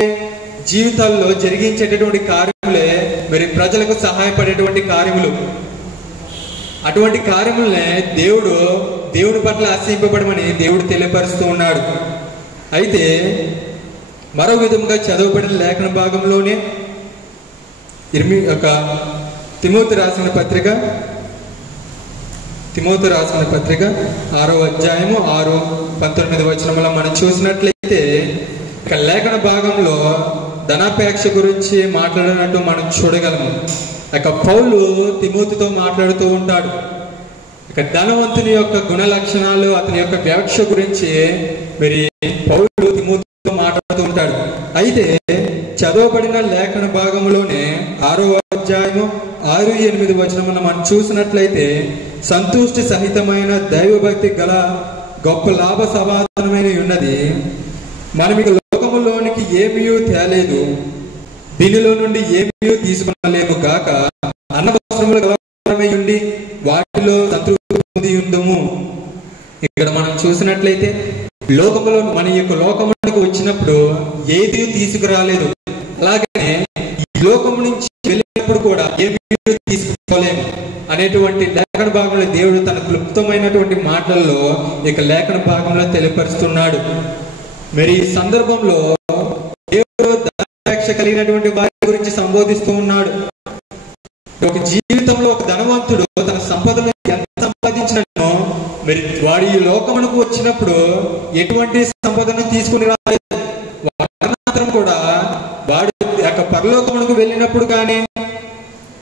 జీవితాల్లో జరిగించేటటువంటి కార్యములే మరి ప్రజలకు సహాయపడేటువంటి కార్యములు. అటువంటి కార్యములనే దేవుడి పట్ల అతిశయింపబడమని దేవుడు తెలియపరుస్తూ ఉన్నాడు. అయితే మరో విధంగా చదవబడిన లేఖన భాగంలోనే తిమోతి రాసిన పత్రిక 6వ అధ్యాయము 6-19 వచనములో మనం చూసినట్లయితే లేఖన భాగంలో ధనాపేక్ష గురించి మాట్లాడినట్టు మనం చూడగలము. పౌలు తిమోతితో మాట్లాడుతూ ఉంటాడు. ఇక ధనవంతుని యొక్క గుణ లక్షణాలు, అతని యొక్క వివక్ష గురించి మరి పౌలు తిమోతితో మాట్లాడుతూ ఉంటాడు. అయితే చదవబడిన లేఖన భాగంలోనే 6వ అధ్యాయము 6-8 వచనమున మనం చూసినట్లయితే సంతుష్టి సహితమైన దైవభక్తి గల గొప్ప లాభ సమాధానమైన ఉన్నది. మనం ఇక లోకములోనికి ఏమీ తేలేదు, దీనిలో నుండి ఏమీ తీసుకునలేము గాక అన్నవస్త్రములు గలవరమై ఉండి వాటిలో సంతృప్తి ఉండుము. ఇక్కడ మనం చూసినట్లయితే లోకములో మన యొక్క లోకములకు వచ్చినప్పుడు ఏది తీసుకురాలేదు, అలాగే ఈ లోకము నుంచి వెళ్ళినప్పుడు కూడా ఏమీ తీసుకోలేము అనేటువంటి లేఖన భాగంలో దేవుడు తన క్లుప్తమైనటువంటి మాటల్లో ఇక లేఖన భాగంలో తెలియపరుస్తున్నాడు. మరి ఈ సందర్భంలో దేవుడు ధనాపేక్ష కలిగినటువంటి వారి గురించి సంబోధిస్తూ ఉన్నాడు. ఒక జీవితంలో ఒక ధనవంతుడు తన సంపదను ఎంత సంపాదించినో మరి వాడి ఈ లోకమునకు వచ్చినప్పుడు ఎటువంటి సంపదను తీసుకుని రాలేదు. వాడు కూడా వాడు యొక్క పరలోకమునకు వెళ్ళినప్పుడు కానీ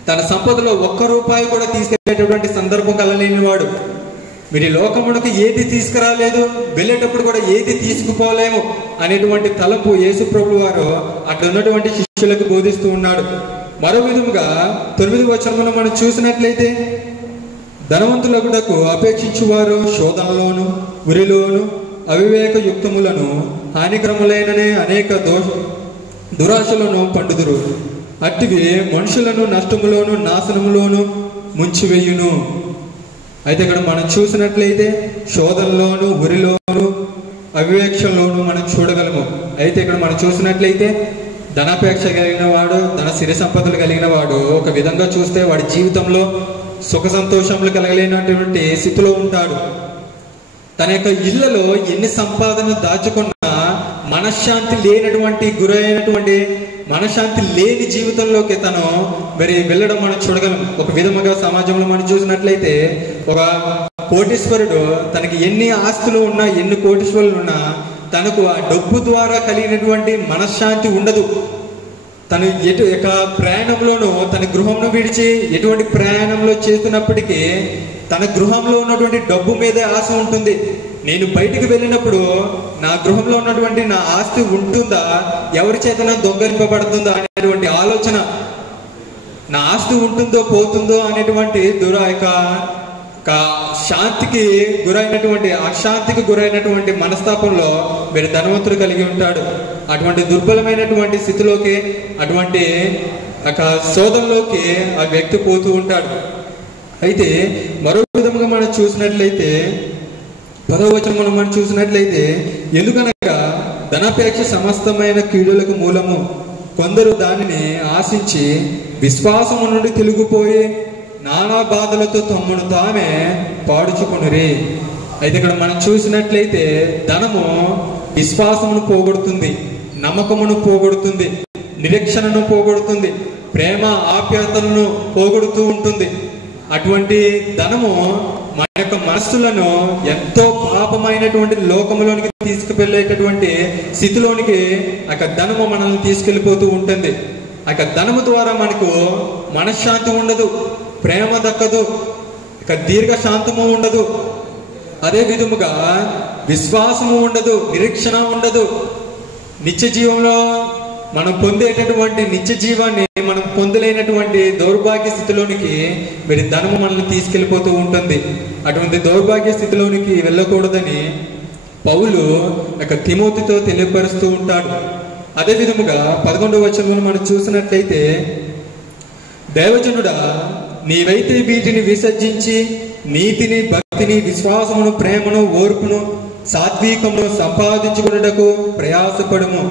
తన సంపదలో ఒక్క రూపాయి కూడా తీసుకెళ్లేటటువంటి సందర్భం కలలేని వాడు. మీరు ఈ లోకమునకు ఏది తీసుకురాలేదు, వెళ్ళేటప్పుడు కూడా ఏది తీసుకుపోలేము అనేటువంటి తలంపు యేసు ప్రభువు వారు అక్కడ ఉన్నటువంటి శిష్యులకు బోధిస్తూ ఉన్నాడు. మరో విధముగా 9వ వచనమున మనం చూసినట్లయితే ధనవంతులకుటకు అపేక్షించువారు శోధనలోను ఉరిలోను అవివేక యుక్తములను హానికరములైననే అనేక దురాశలను పండుదురు. అట్టివి మనుషులను నష్టములోను నాశనములోను ముంచివేయును. అయితే ఇక్కడ మనం చూసినట్లయితే శోధనలోను ఉరిలోను అవివేక్షలోను మనం చూడగలము. అయితే ఇక్కడ మనం చూసినట్లయితే ధనాపేక్ష కలిగిన వాడు, ధన సిరి సంపదలు కలిగిన వాడు ఒక విధంగా చూస్తే వాడి జీవితంలో సుఖ సంతోషములు కలగలేనటువంటి స్థితిలో ఉంటాడు. తన యొక్క ఇళ్లలో ఎన్ని సంపాదన దాచుకున్నా మనశ్శాంతి లేనటువంటి గురైనటువంటి మనశ్శాంతి లేని జీవితంలోకి తను మరి వెళ్ళడం మనం చూడగలం. ఒక విధముగా సమాజంలో మనం చూసినట్లయితే ఒక కోటీశ్వరుడు తనకి ఎన్ని ఆస్తులు ఉన్నా, ఎన్ని కోటీశ్వరులు ఉన్నా తనకు ఆ డబ్బు ద్వారా కలిగినటువంటి మనశ్శాంతి ఉండదు. తను ఎటు యొక్క ప్రయాణంలోనూ తన గృహంను విడిచి ఎటువంటి ప్రయాణంలో చేస్తున్నప్పటికీ తన గృహంలో ఉన్నటువంటి డబ్బు మీదే ఆశ ఉంటుంది. నేను బయటికి వెళ్ళినప్పుడు నా గృహంలో ఉన్నటువంటి నా ఆస్తి ఉంటుందా, ఎవరి చేతన దొంగలింపబడుతుందా అనేటువంటి ఆలోచన, నా ఆస్తి ఉంటుందో పోతుందో అనేటువంటి శాంతికి గురైనటువంటి అశాంతికి గురైనటువంటి మనస్తాపంలో మీరు ధనవంతుడు కలిగి ఉంటాడు. అటువంటి దుర్బలమైనటువంటి స్థితిలోకి, అటువంటి శోధంలోకి ఆ వ్యక్తి పోతూ ఉంటాడు. అయితే మరో విధముగా మనం చూసినట్లయితే 10వ వచనం మనం చూసినట్లయితే ఎందుకనగా ధనాపేక్ష సమస్తమైన కీడులకు మూలము, కొందరు దానిని ఆశించి విశ్వాసము నుండి తిరిగిపోయి నానా బాధలతో తమ్మును తామే పాడుచుకొనిరి. అయితే ఇక్కడ మనం చూసినట్లయితే ధనము విశ్వాసమును పోగొడుతుంది, నమ్మకమును పోగొడుతుంది, నిరీక్షణను పోగొడుతుంది, ప్రేమ ఆప్యాయతలను పోగొడుతూ ఉంటుంది. అటువంటి ధనము మన యొక్క మనస్సులను ఎంతో పాపమైనటువంటి లోకములోనికి తీసుకువెళ్ళేటటువంటి స్థితిలోనికి ఆ ధనము మనల్ని తీసుకెళ్ళిపోతూ ఉంటుంది. ఆ ధనము ద్వారా మనకు మనశ్శాంతి ఉండదు, ప్రేమ దక్కదు, ఇక దీర్ఘ శాంతము ఉండదు, అదే విధముగా విశ్వాసము ఉండదు, నిరీక్షణ ఉండదు. నిత్య జీవంలో మనం పొందేటటువంటి నిత్య జీవాన్ని మనం పొందలేనటువంటి దౌర్భాగ్య స్థితిలోనికి మరి ధనము మనల్ని తీసుకెళ్ళిపోతూ ఉంటుంది. అటువంటి దౌర్భాగ్య స్థితిలోనికి వెళ్ళకూడదని పౌలు తిమోతితో తెలియపరుస్తూ ఉంటాడు. అదే విధముగా 11వ వచనంలో మనం చూసినట్లయితే దైవజనుడా, నీవైతే వీటిని విసర్జించి నీతిని, భక్తిని, విశ్వాసమును, ప్రేమను, ఓర్పును, సాత్వికమును సంపాదించుకున్నటకు ప్రయాసపడము.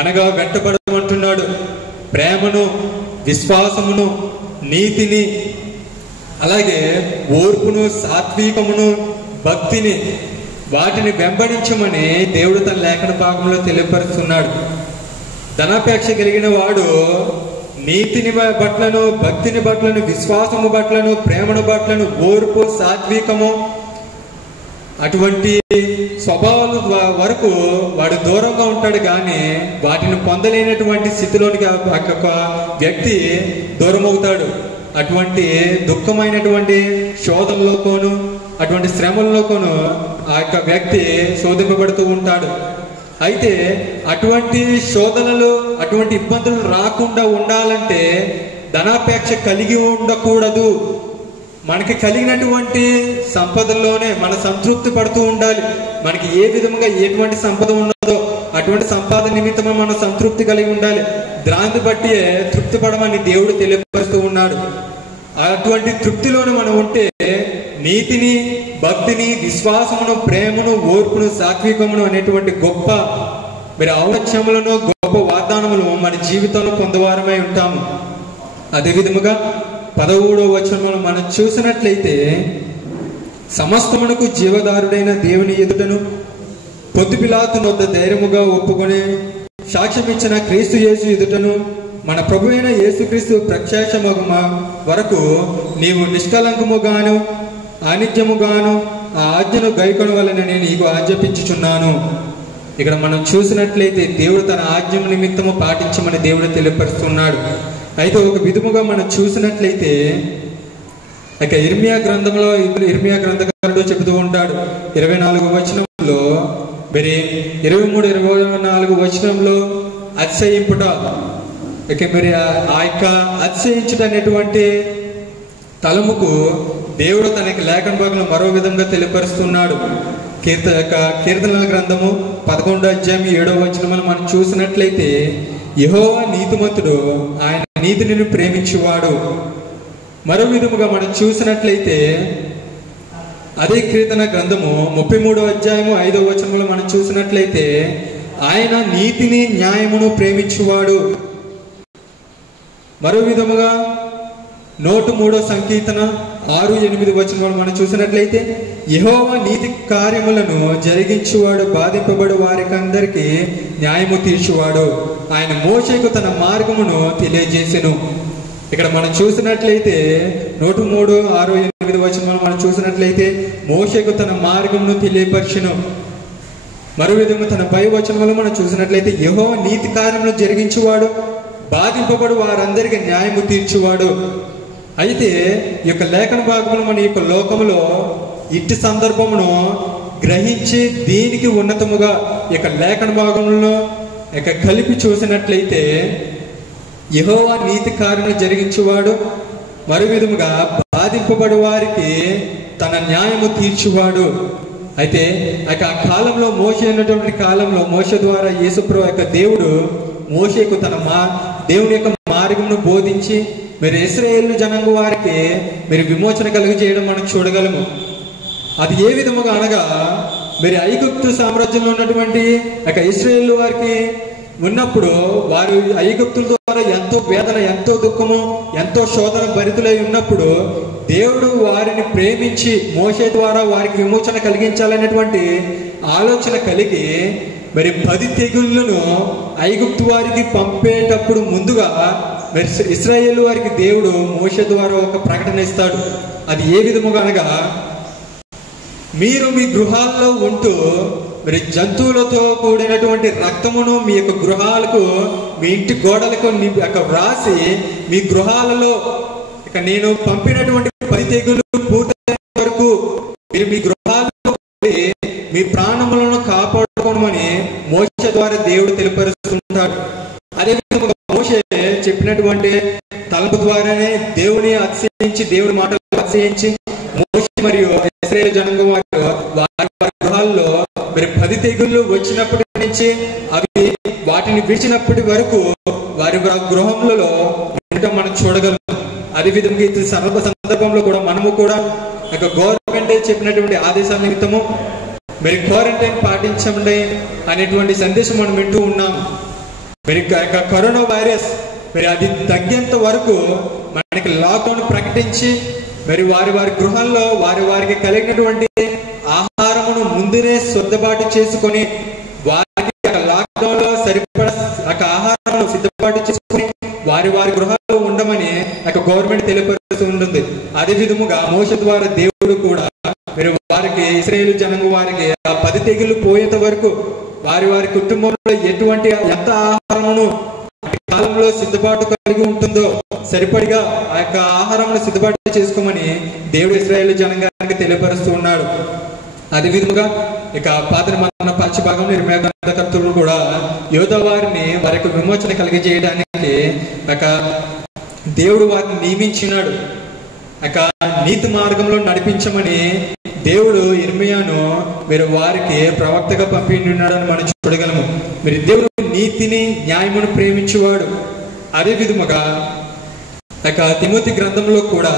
అనగా వెంటపడమంటున్నాడు. ప్రేమను, విశ్వాసమును, నీతిని, అలాగే ఓర్పును, సాత్వికమును, భక్తిని, వాటిని వెంబడించమని దేవుడు తన లేఖన భాగంలో తెలియపరుస్తున్నాడు. ధనాపేక్ష కలిగిన వాడు నీతిని బట్లను, భక్తిని బట్లను, విశ్వాసము బట్లను, ప్రేమను బట్లను, ఓర్పు, సాత్వికము అటువంటి స్వభావాల వరకు వాడు దూరంగా ఉంటాడు. కానీ వాటిని పొందలేనటువంటి స్థితిలోనికి ఒక వ్యక్తి దూరం అవుతాడు. అటువంటి దుఃఖమైనటువంటి శోధనలోకోను అటువంటి శ్రమల్లోకోను ఆ యొక్క వ్యక్తి శోధింపబడుతూ ఉంటాడు. అయితే అటువంటి శోధనలు అటువంటి ఇబ్బందులు రాకుండా ఉండాలంటే ధనాపేక్ష కలిగి ఉండకూడదు. మనకి కలిగినటువంటి సంపదల్లోనే మన సంతృప్తి పడుతూ ఉండాలి. మనకి ఏ విధంగా ఎటువంటి సంపద ఉన్నదో అటువంటి సంపాదన నిమిత్తమే మనం సంతృప్తి కలిగి ఉండాలి. దాన్ని బట్టి తృప్తి పడమని దేవుడు తెలియపరుస్తూ ఉన్నాడు. అటువంటి తృప్తిలోనే మనం ఉంటే నీతిని, భక్తిని, విశ్వాసమును, ప్రేమను, ఓర్పును, సాత్వికమును అనేటువంటి గొప్ప ఔన్నత్యములను, గొప్ప వాగ్దానములు మన జీవితంలో పొందవారమై ఉంటాము. అదే విధముగా 17వ వచనంలో మనం చూసినట్లయితే, సమస్తమునకు జీవదారుడైన దేవుని ఎదుటను పొద్దు పిలాతు వద్ద ధైర్యముగా ఒప్పుకొని సాక్ష్యం ఇచ్చిన క్రీస్తు యేసు ఎదుటను మన ప్రభు అయిన యేసుక్రీస్తు ప్రత్యక్షమగు వరకు నీవు నిష్కలంకముగాను అనిత్యముగాను ఆ ఆజ్ఞను గైకొనవలెనని నేను నీకు ఆజ్ఞాపించుచున్నాను. ఇక్కడ మనం చూసినట్లయితే దేవుడు తన ఆజ్ఞ నిమిత్తము పాటించమని దేవుడు తెలియపరుస్తున్నాడు. అయితే ఒక విధముగా మనం చూసినట్లయితే ఇక ఇర్మియా గ్రంథంలో ఇర్మియా గ్రంథకారుడు చెబుతూ ఉంటాడు 24వ వచనంలో, మరి 23, 24 వచనంలో అతిశయింపుట, ఇక మరి ఆ యొక్క అతిశయించుట అనేటువంటి తలముకు దేవుడు తనకి లేఖన భాగంలో మరో విధంగా తెలియపరుస్తున్నాడు. కీర్తనల గ్రంథము 11వ అధ్యాయం 7వ వచనంలో మనం చూసినట్లయితే, యెహోవా నీతిమంతుడు, ఆయన నీతిని ప్రేమించువాడు. మరో విధముగా మనం చూసినట్లయితే అదే కీర్తన గ్రంథము 33వ అధ్యాయము 5వ వచనంలో మనం చూసినట్లయితే, ఆయన నీతిని, న్యాయమును ప్రేమించువాడు. మరో విధముగా 103వ సంకీర్తన 6-8 వచనంలో మనం చూసినట్లయితే, యెహోవా నీతి కార్యములను జరిగించువాడు, బాధింపబడు వారికందరికీ న్యాయము తీర్చువాడు. ఆయన మోషేకు తన మార్గమును తెలియజేసెను. ఇక్కడ మనం చూసినట్లయితే 103:6-8 వచనంలో మనం చూసినట్లయితే మోషేకు తన మార్గమును తెలియపరచెను. మరో విధంగా తన పై వచనంలో మనం చూసినట్లయితే, యెహోవా నీతి కార్యములు జరిగించువాడు, బాధింపబడు వారందరికీ న్యాయము తీర్చువాడు. అయితే ఈ యొక్క లేఖన భాగంలో మన యొక్క లోకములో ఇట్టి సందర్భమును గ్రహించి దీనికి ఉన్నతముగా ఈ యొక్క లేఖన భాగంలో ఇక కలిపి చూసినట్లయితే, యెహోవా నీతి కార్యములు జరిగించువాడు, మరో విధముగా బాధింపబడి వారికి తన న్యాయము తీర్చువాడు. అయితే ఆ కాలంలో మోషే ఉన్నటువంటి కాలంలో మోషే ద్వారా యేసుప్రభు యొక్క దేవుడు మోషేకు తన దేవుని యొక్క మార్గమును బోధించి మీరు ఇశ్రాయేలు జనాంగ వారికి మీరు విమోచన కలుగజేయడం మనం చూడగలము. అది ఏ విధముగా అనగా, మీరు ఐగుప్తు సామ్రాజ్యంలో ఉన్నటువంటి ఇశ్రాయేలు వారికి ఉన్నప్పుడు వారు ఐగుప్తుల ద్వారా ఎంతో వేదన, ఎంతో దుఃఖము, ఎంతో శోధన భరితులై ఉన్నప్పుడు దేవుడు వారిని ప్రేమించి మోషే ద్వారా వారికి విమోచన కలిగించాలనేటువంటి ఆలోచన కలిగి మరి 10 తెగుళ్లను ఐగుప్తు వారికి పంపేటప్పుడు ముందుగా మరి ఇశ్రాయేలు వారికి దేవుడు మోషే ద్వారా ఒక ప్రకటన ఇస్తాడు. అది ఏ విధముగా అనగా, మీరు మీ గృహాల్లో ఉంటూ మరి జంతువులతో కూడినటువంటి రక్తమును మీ యొక్క గృహాలకు, మీ ఇంటి గోడలకు వ్రాసి మీ గృహాలలో ఇక నేను పంపినటువంటి 10 తెగులు పూర్తయ్యే వరకు మీరు మీ గృహాల్లో మీ ప్రాణములను కాపాడుకోమని మోషే ద్వారా దేవుడు తెలియపరుస్తుంటాడు. అదేవిధంగా మోషే చెప్పినటువంటి తలంపు ద్వారానే దేవుని అతిశయించి, దేవుని మాటలు అతిశయించి మోషే మరియు ఇశ్రాయేలు జనాంగం వారి గృహాల్లో మరి 10 తెగుళ్ళు వచ్చినప్పటి నుంచి అవి వాటిని విడిచినప్పటి వరకు వారి గృహములలో మనం చూడగలం. అదేవిధంగా ఈ సందర్భంలో కూడా మనము కూడా గవర్నమెంట్ చెప్పినటువంటి ఆదేశాల నిమిత్తము మరి క్వారంటైన్ పాటించండి అనేటువంటి సందేశం మనం వింటూ ఉన్నాం. మరి కరోనా వైరస్ మరి అది తగ్గేంత వరకు మనకి లాక్డౌన్ ప్రకటించి మరి వారి గృహాల్లో వారికి కలిగినటువంటి ఆహారమును ముందునే సర్దుబాటు చేసుకొని వారికి లాక్డౌన్ లో సరిపడ ఆహారం సిద్ధపాటు చేసుకుని వారి గృహాల్లో ఉండమని గవర్నమెంట్ తెలియపరుస్తూ ఉంటుంది. అదే విధముగా మోషే ద్వారా దేవుడు కూడా మీరు వారికి ఇశ్రాయేలు జనాంగం వారికి 10 తెగులు పోయేంత వరకు వారి కుటుంబంలో ఎంత ఆహారమును కాలంలో సిద్ధపాటు కలిగి ఉంటుందో సరిపడిగా ఆ యొక్క ఆహారంను సిద్ధపాటు చేసుకోమని దేవుడు ఇశ్రాయేలు జనాంగానికి తెలియపరుస్తూ ఉన్నాడు. అదే విధముగా ఇక పాత నిబంధన పశ్చిమ భాగంలో ఇర్మియా గ్రంథకర్తలు కూడా యోధా వారిని వారి యొక్క విమోచన కలిగజేయడానికి దేవుడు వారిని నియమించినాడు. నీతి మార్గంలో నడిపించమని దేవుడు ఇర్మియాను మీరు వారికి ప్రవక్తగా పంపినాడని మనం చూడగలము. మీరు దేవుడు నీతిని న్యాయమును ప్రేమించేవాడు. అదే విధముగా తిమోతి గ్రంథంలో కూడా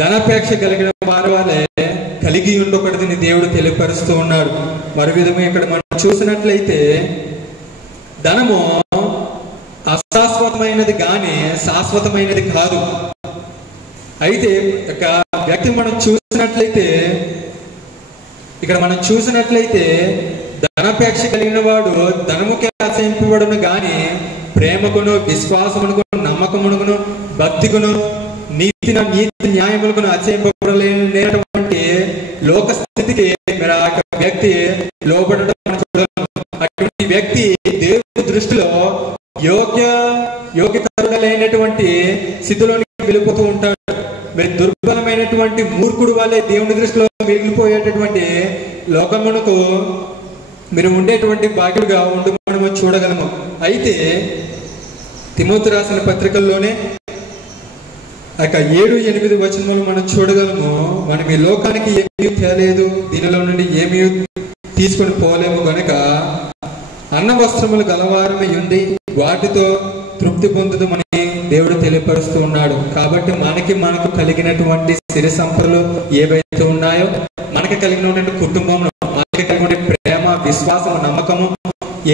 ధనాపేక్ష కలిగిన వారి వాళ్ళే కలిగి ఉండకూడదని దేవుడు తెలియపరుస్తూ ఉన్నాడు. మరో విధంగా ఇక్కడ మనం చూసినట్లయితే ధనము అశాశ్వతమైనది కానీ శాశ్వతమైనది కాదు. అయితే వ్యక్తి మనం చూసినట్లయితే ధనాపేక్ష కలిగిన వాడు ధనముకే ఆశయింపబడును గాని ప్రేమకును విశ్వాసమునకును నమ్మకమునకును భక్తికును నీతి న్యాయములకును ఆశయింపబడలేనటువంటి లోక స్థితికి మీరు ఆ వ్యక్తి లోబడడం చూడము. అటువంటి వ్యక్తి దేవుని దృష్టిలో యోగ్యకరుడైనటువంటి స్థితిలోనికి వెళ్ళిపోతూ ఉంటాడు. మీరు దుర్బలమైనటువంటి మూర్ఖుడు వల్లే దేవుని దృష్టిలో మిగిలిపోయేటటువంటి లోకమునకు మీరు ఉండేటువంటి భాగ్యుడిగా ఉండమని చూడగలము. అయితే తిమోతి రాసిన పత్రికల్లోనే 7-8 వచనములు మనం చూడగలము. మనం ఈ లోకానికి ఏమీ తేలేదు, దీనిలో నుండి ఏమీ తీసుకొని పోలేము గనుక అన్న వస్త్రములు గలవారమై ఉండి వాటితో తృప్తి పొందుదమని దేవుడు తెలియపరుస్తూ ఉన్నాడు. కాబట్టి మనకు కలిగినటువంటి సిరి సంపదలు ఏవైతే ఉన్నాయో, మనకి కలిగినటువంటి కుటుంబంలో మనకి కలిగిన ప్రేమ విశ్వాసం నమ్మకము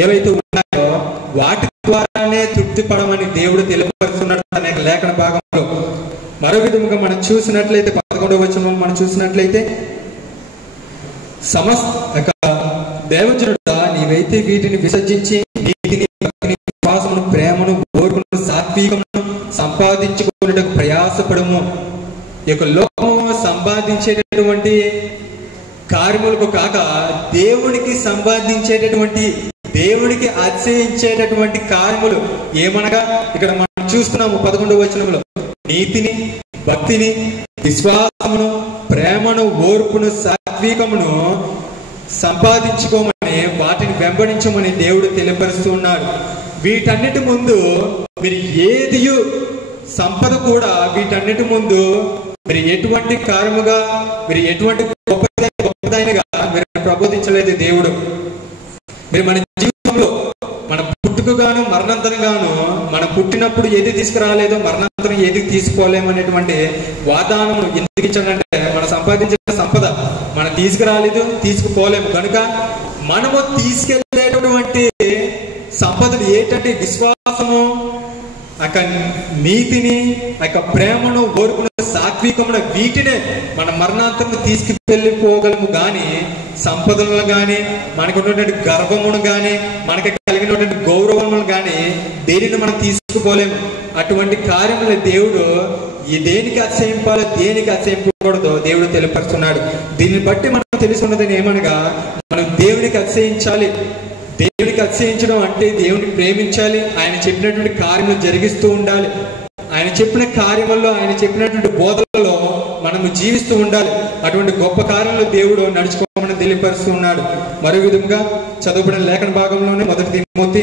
ఏవైతే ఉన్నాయో వాటి ద్వారానే తృప్తి పడమని దేవుడు తెలియపరుస్తున్నాడు అనే లేఖన భాగంలో. మరో విధముగా మనం చూసినట్లయితే 11వ వచనంలో మనం చూసినట్లయితే దేవజనుడా నీవైతే వీటిని విసర్జించి నీతిని విశ్వాసమును ప్రేమను ఓర్పును సాత్వికమును సంపాదించుకున్నట్టుకు ప్రయాసపడము. ఈ యొక్క లోకము సంపాదించేటటువంటి కార్యములకు కాక దేవునికి సంపాదించేటటువంటి దేవునికి అతిశయించేటటువంటి కార్యములు ఏమనగా ఇక్కడ మనం చూస్తున్నాము 11వ వచనంలో నీతిని భక్తిని విశ్వాసమును ప్రేమను ఓర్పును సాత్వికమును సంపాదించుకోమని వాటిని వెంబడించమని దేవుడు తెలియపరుస్తూ ఉన్నాడు. వీటన్నిటి ముందు మీరు ఏదియు సంపద కూడా వీటన్నిటి ముందు మీరు ఎటువంటి కార్యముగా మీరు ఎటువంటి గొప్పదైనగా మీరు ప్రబోధించలేదు దేవుడు. మీరు మన జీవితంలో మన పుట్టుకగాను మరణాంతరంగాను మనం పుట్టినప్పుడు ఏది తీసుకురాలేదో మరణాంతరం ఏది తీసుకోలేమనేటువంటి వాదానములు ఎందుకు ఇచ్చాడంటే మనం సంపాదించిన సంపద మనం తీసుకురాలేదు తీసుకుపోలేము కనుక మనము తీసుకెళ్లేటటువంటి సంపదలు ఏంటంటే విశ్వాసము నీతిని ప్రేమను ఓర్పును సాత్వికమును వీటినే మన మరణాంతరం తీసుకువెళ్ళిపోగలము గాని సంపదలను గాని మనకు ఉన్నటువంటి గర్వమును గాని మనకి కలిగినటువంటి గౌరవమును గాని దేనిని మనం తీసుకుపోలేము. అటువంటి కార్యములు దేవుడు దేనికి అతిశయింపాలో దేనికి అతిశయింపకూడదో దేవుడు తెలియపరుస్తున్నాడు. దీన్ని బట్టి మనం తెలుసుకున్నది ఏమనగా మనం దేవునికి అతిశయించాలి. దేవునికి అతిశయించడం అంటే దేవుని ప్రేమించాలి. ఆయన చెప్పినటువంటి కార్యములు జరిగిస్తూ ఉండాలి. ఆయన చెప్పిన కార్యముల్లో ఆయన చెప్పినటువంటి బోధనలో మనము జీవిస్తూ ఉండాలి. అటువంటి గొప్ప కార్యంలో దేవుడు నడుచుకోమని తెలియపరుస్తూ ఉన్నాడు. మరో విధంగా చదువుబడిన లేఖన భాగంలోనే 1 తిమోతి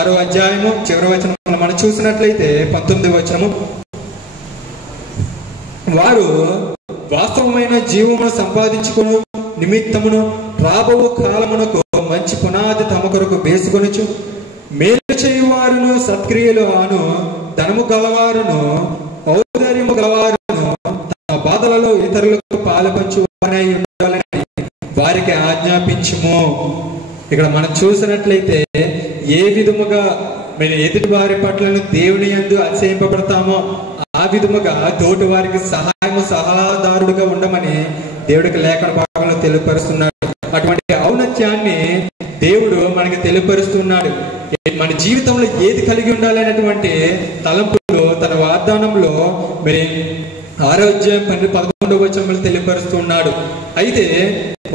6వ అధ్యాయము చివరి వచనం మనం చూసినట్లయితే 19వ వచనము వారు వాస్తవమైన జీవమును సంపాదించుకును నిమిత్తమును రాబో కాలమునకు మంచి పునాది తమ కొరకు వేసుకొనుచు మేలు చేయువారును సత్క్రియలు అను ధనము గలవారును ఔదార్యము గలవారును తమ బాధలలో ఇతరులకు పాలుపంచువారై ఉండాలని వారికి ఆజ్ఞాపించుము. ఇక్కడ మనం చూసినట్లయితే ఏ విధముగా మేము ఎదుటి వారి పట్లను దేవుని యందు అతిశయింపబడతామో ఆ విధముగా తోటి వారికి సలహాదారుడుగా ఉండమని దేవుడికి లేఖన భాగంలో తెలియపరుస్తున్నాడు. అటువంటి ఔన్నత్యాన్ని దేవుడు మనకి తెలియపరుస్తున్నాడు. మన జీవితంలో ఏది కలిగి ఉండాలి అనేటువంటి తలంపులు తన వాగ్దానంలో మరి 6వ అధ్యాయం 11వ వచనంలో తెలియపరుస్తున్నాడు. అయితే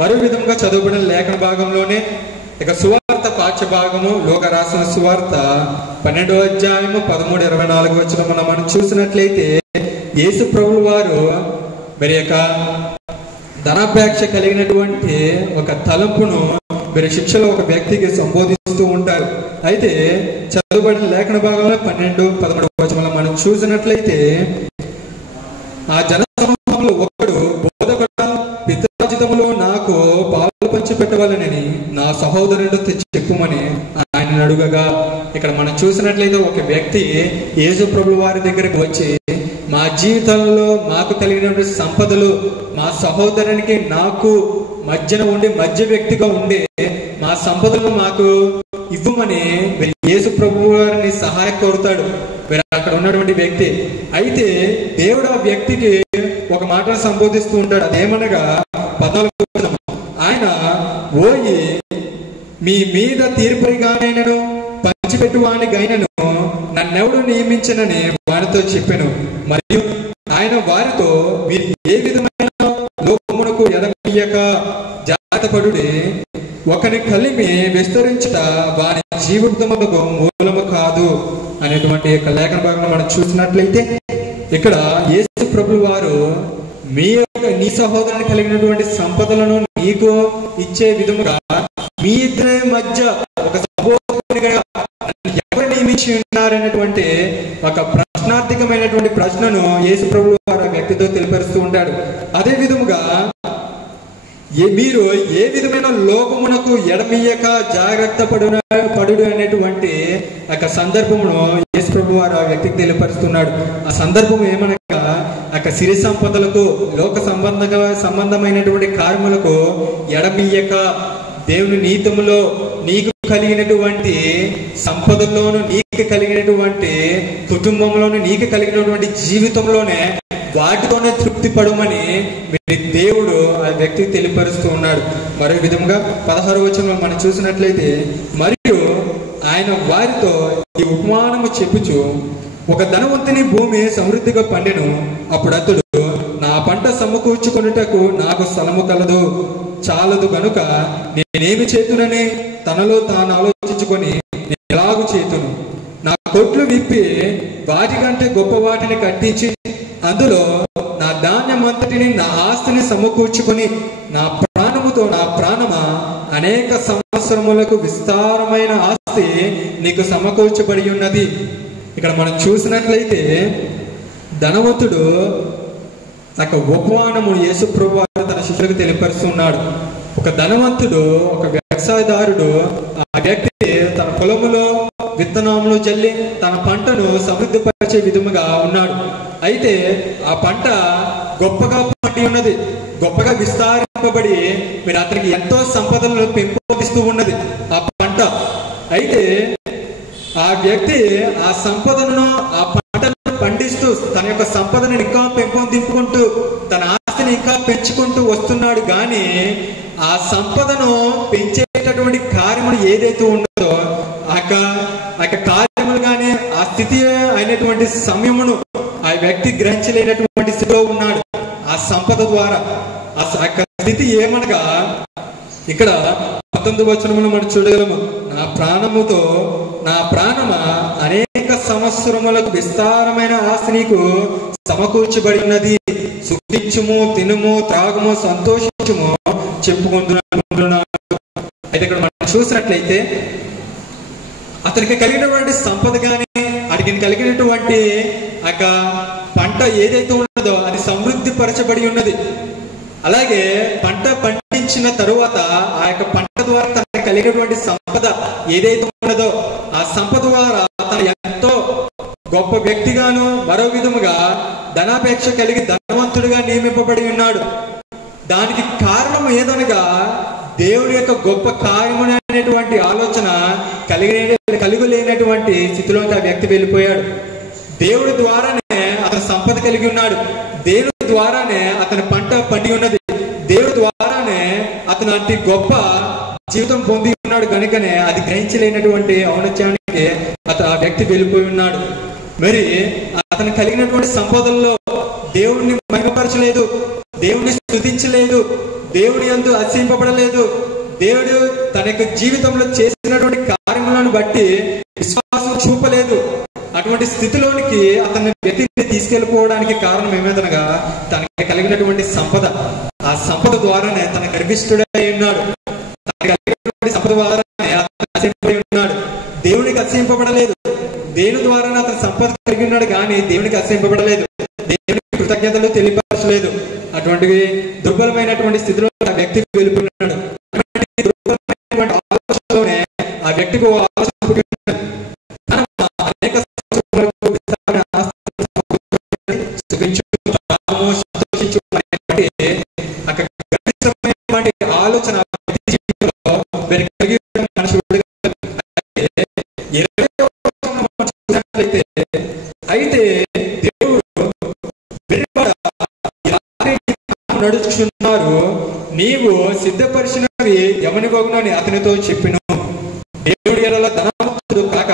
మరో విధంగా చదువుబడిన లేఖన భాగంలోనే సువార్త పాఠ్య వాక్య భాగము లోక రాసిన సువార్త 12వ అధ్యాయము 13-24 మనం చూసినట్లయితే యేసు ప్రభువు వారు మరి యొక్క ధనాపేక్ష కలిగినటువంటి ఒక తలంపును మరి శిక్షలో ఒక వ్యక్తికి సంబోధిస్తూ ఉంటారు. అయితే చదువుబడిన లేఖన భాగంలో 12-13 మనం చూసినట్లయితే ఆ జన సమూహంలో ఒకడు బోధకుడు పిత్రాజితములో నాకు పాలు పంచి పెట్టవాలని నా సహోదరుడు తెచ్చి చెప్పుమని ఆయన అడుగగా, ఇక్కడ మనం చూసినట్లయితే ఒక వ్యక్తి యేసు ప్రభువు వారి దగ్గరికి వచ్చి మా జీవితంలో మాకు కలిగినటువంటి సంపదలు మా సహోదరునికి నాకు మధ్యన ఉండి మధ్య వ్యక్తిగా ఉండి మా సంపదలు మాకు ఇవ్వమని యేసు ప్రభువు వారిని సహాయం కోరుతాడు అక్కడ ఉన్నటువంటి వ్యక్తి. అయితే దేవుడు ఆ వ్యక్తికి ఒక మాటను సంబోధిస్తూ ఉంటాడు. అదేమనగా 14 ఆయన ఓయి మీ మీద తీర్పుగానైనను పంచిపెట్టువానిగైనను నన్నెవడు నియమించనని వారితో చెప్పాను. మరియు ఆయన వారితో మీరు ఏ విధమైన లోకమునకు ఎడమయ్యక జాగ్రత్తపడుడి, ఒకని కలిమి విస్తరించుట వారి జీవితములకు మూలము కాదు అనేటువంటి లేఖన భాగంలో మనం చూసినట్లయితే ఇక్కడ యేసు ప్రభువు వారు నీ సహోదరుని కలిగినటువంటి సంపదలను నీకు ఇచ్చే విధముగా మీ ఇద్దరి మధ్య ఒక సహోదరునిగా ఎవరు నియమించి ఉన్నారనేటువంటి ఒక ప్రశ్నార్థకమైనటువంటి ప్రశ్నను యేసు ప్రభువు వారు ఆ వ్యక్తితో తెలియపరుస్తూ ఉంటాడు. అదే విధముగా మీరు ఏ విధమైన లోకమునకు ఎడమియ్యక జాగ్రత్త పడుడు అనేటువంటి ఒక సందర్భమును యేసు ప్రభువు వారు ఆ వ్యక్తికి తెలియపరుస్తున్నాడు. ఆ సందర్భం ఏమనగా సిరి సంపదలకు లోక సంబంధమైనటువంటి కార్యములకు ఎడమియ్యక దేవుని నీతిములో నీకు కలిగినటువంటి సంపదల్లోను నీకు కలిగినటువంటి కుటుంబంలోను నీకు కలిగినటువంటి జీవితంలోనే వాటితోనే తృప్తి పడమని దేవుడు ఆ వ్యక్తికి తెలియపరుస్తూ ఉన్నాడు. మరో విధంగా 16వ వచనంలో మనం చూసినట్లయితే మరియు ఆయన వారితో ఈ ఉపమానము చెప్పుచు, ఒక ధనవంతుని భూమి సమృద్ధిగా పండెను. అప్పుడు అతడు నా పంట సమకూర్చుకొనుటకు నాకు స్థలము కలదు, చాలదు గనుక నేనేమి చేతునని తనలో తాను ఆలోచించుకొని నేను ఎలాగూ చేతును, నా కొట్లు విప్పి వాటికంటే గొప్ప వాటిని కట్టించి అందులో నా ధాన్యమంతటిని నా ఆస్తిని సమకూర్చుకొని నా ప్రాణముతో నా ప్రాణమా అనేక సంవత్సరములకు విస్తారమైన ఆస్తి నీకు సమకూర్చబడి ఉన్నది. ఇక్కడ మనం చూసినట్లయితే ధనవంతుడు ఒక ఉపమానము యేసు ప్రభువు తన శిష్యులకు తెలియపరుస్తున్నాడు. ఒక ధనవంతుడు ఒక వ్యవసాయదారుడు ఆ వ్యక్తి తన పొలములో విత్తనములు జల్లి తన పంటను సమృద్ధిపరిచే విధముగా ఉన్నాడు. అయితే ఆ పంట గొప్పగా పండి ఉన్నది, గొప్పగా విస్తరింపబడి మీరు అతనికి ఎంతో సంపదలను పెంపొందిస్తూ ఉన్నది ఆ పంట. అయితే ఆ వ్యక్తి ఆ సంపదను ఆ పంటను పండిస్తూ తన యొక్క సంపదను ఇంకా పెంపొందింపుకుంటూ తన ఆస్తిని ఇంకా పెంచుకుంటూ వస్తున్నాడు. కానీ ఆ సంపదను పెంచేటటువంటి కార్యములు ఏదైతే ఉన్నదో ఆ కార్యములు కానీ ఆ స్థితి అయినటువంటి సమయమును ఆ వ్యక్తి గ్రహించలేనటువంటి స్థితిలో ఉన్నాడు. ఆ సంపద ద్వారా ఆ స్థితి ఏమనగా ఇక్కడ 19వ వచనములో మనం చూడగలము, నా ప్రాణముతో నా ప్రాణమా అనేక సంవత్సరములకు విస్తారమైన ఆస్తి నీకు సమకూర్చబడి ఉన్నది, సుఖించుము, తినుము, త్రాగుము, సంతోషించుము, చెప్పుకుంటున్నాను. అయితే ఇక్కడ మనం చూసినట్లయితే అతనికి కలిగినటువంటి సంపద కానీ అతనికి కలిగినటువంటి పంట ఏదైతే ఉన్నదో అది సమృద్ధి పరచబడి ఉన్నది. అలాగే పంట పండించిన తరువాత ఆ యొక్క పంట ద్వారా తనకు కలిగినటువంటి సంపద ఏదైతే ఉన్నదో ఆ సంపద ద్వారా తను ఎంతో గొప్ప వ్యక్తిగాను మరో విధముగా ధనాపేక్ష కలిగి ధనవంతుడిగా నియమింపబడి ఉన్నాడు. దానికి కారణం ఏదనగా దేవుడి యొక్క గొప్ప కార్యము అనేటువంటి ఆలోచన కలుగులేనటువంటి స్థితిలోకి ఆ వ్యక్తి వెళ్ళిపోయాడు. దేవుడి ద్వారానే అతను సంపద కలిగి ఉన్నాడు, దేవుడి ద్వారానే అతని పంట పండి ఉన్నది, దేవుడి ద్వారానే అతను అతి గొప్ప జీవితం పొంది ఉన్నాడు. కనుకనే అది గ్రహించలేనటువంటి ఔన్నత్యానికి ఆ వ్యక్తి వెళ్ళిపోయి ఉన్నాడు. మరి అతను కలిగినటువంటి సంపదల్లో దేవుడిని మహిమపరచలేదు, దేవుడిని స్తుతించలేదు, దేవుడి యందు అతిశయింపబడలేదు. దేవుడు తన యొక్క జీవితంలో చేసినటువంటి చూపలేదు. అటువంటి స్థితిలోనికి అతని వ్యక్తిని తీసుకెళ్లిపోవడానికి కారణం ఏమేదనగా తనకి కలిగినటువంటి సంపద. ఆ సంపద ద్వారానే తన గర్భిష్ఠుడై ఉన్నాడు. తనకి కలిగినటువంటి సంపద ద్వారానే అతను అసహింపబడి ఉన్నాడు. దేవునికి అసహింపబడలేదు. దేని ద్వారానే అతను సంపద కలిగి ఉన్నాడు కానీ దేవునికి అసహింపబడలేదు. దేవునికి కృతజ్ఞతలు తెలియపరచలేదు. అటువంటి దుర్బలమైనటువంటి స్థితిలో ఆ వ్యక్తి వెళ్ళిపోయినాడు. దుర్బలమైనటువంటి ఆలోచనలోనే ఆ వ్యక్తికి ఆలోచన ఆలోచన అయితే దేవుడు నడుచుకున్నారు. నీవు సిద్ధపరిచినవి ఎవని బగునని అతనితో చెప్పిన. దేవుడి ఎడల ధనవంతుడు కాక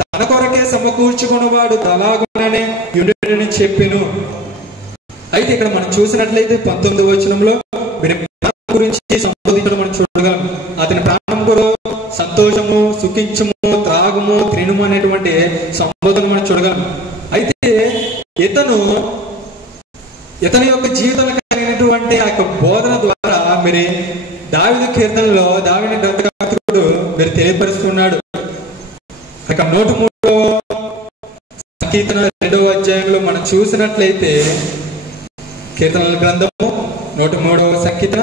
తన కొరకే సమకూర్చుకున్నవాడు అలాగుననే యుడుని చెప్పిను. అయితే ఇక్కడ మనం చూసినట్లయితే 19వ వచనంలో గురించి సంబోధించడం మనం చూడగలం. అతని ప్రాణం కొరకు సంతోషము, సుఖించము, త్రాగము, త్రినుము అనేటువంటి సంబోధన మనం చూడగలం. అయితే ఇతని యొక్క జీవితంలో కలిగినటువంటి ఆ యొక్క బోధన ద్వారా మరి దావీదు కీర్తనలో దావీదు గ్రంథకర్తృడు మీరు తెలియపరుస్తున్నాడు. ఇక 103వ కీర్తన 2వ అధ్యాయంలో మనం చూసినట్లయితే కీర్తనల గ్రంథము 103వ సంకీర్తన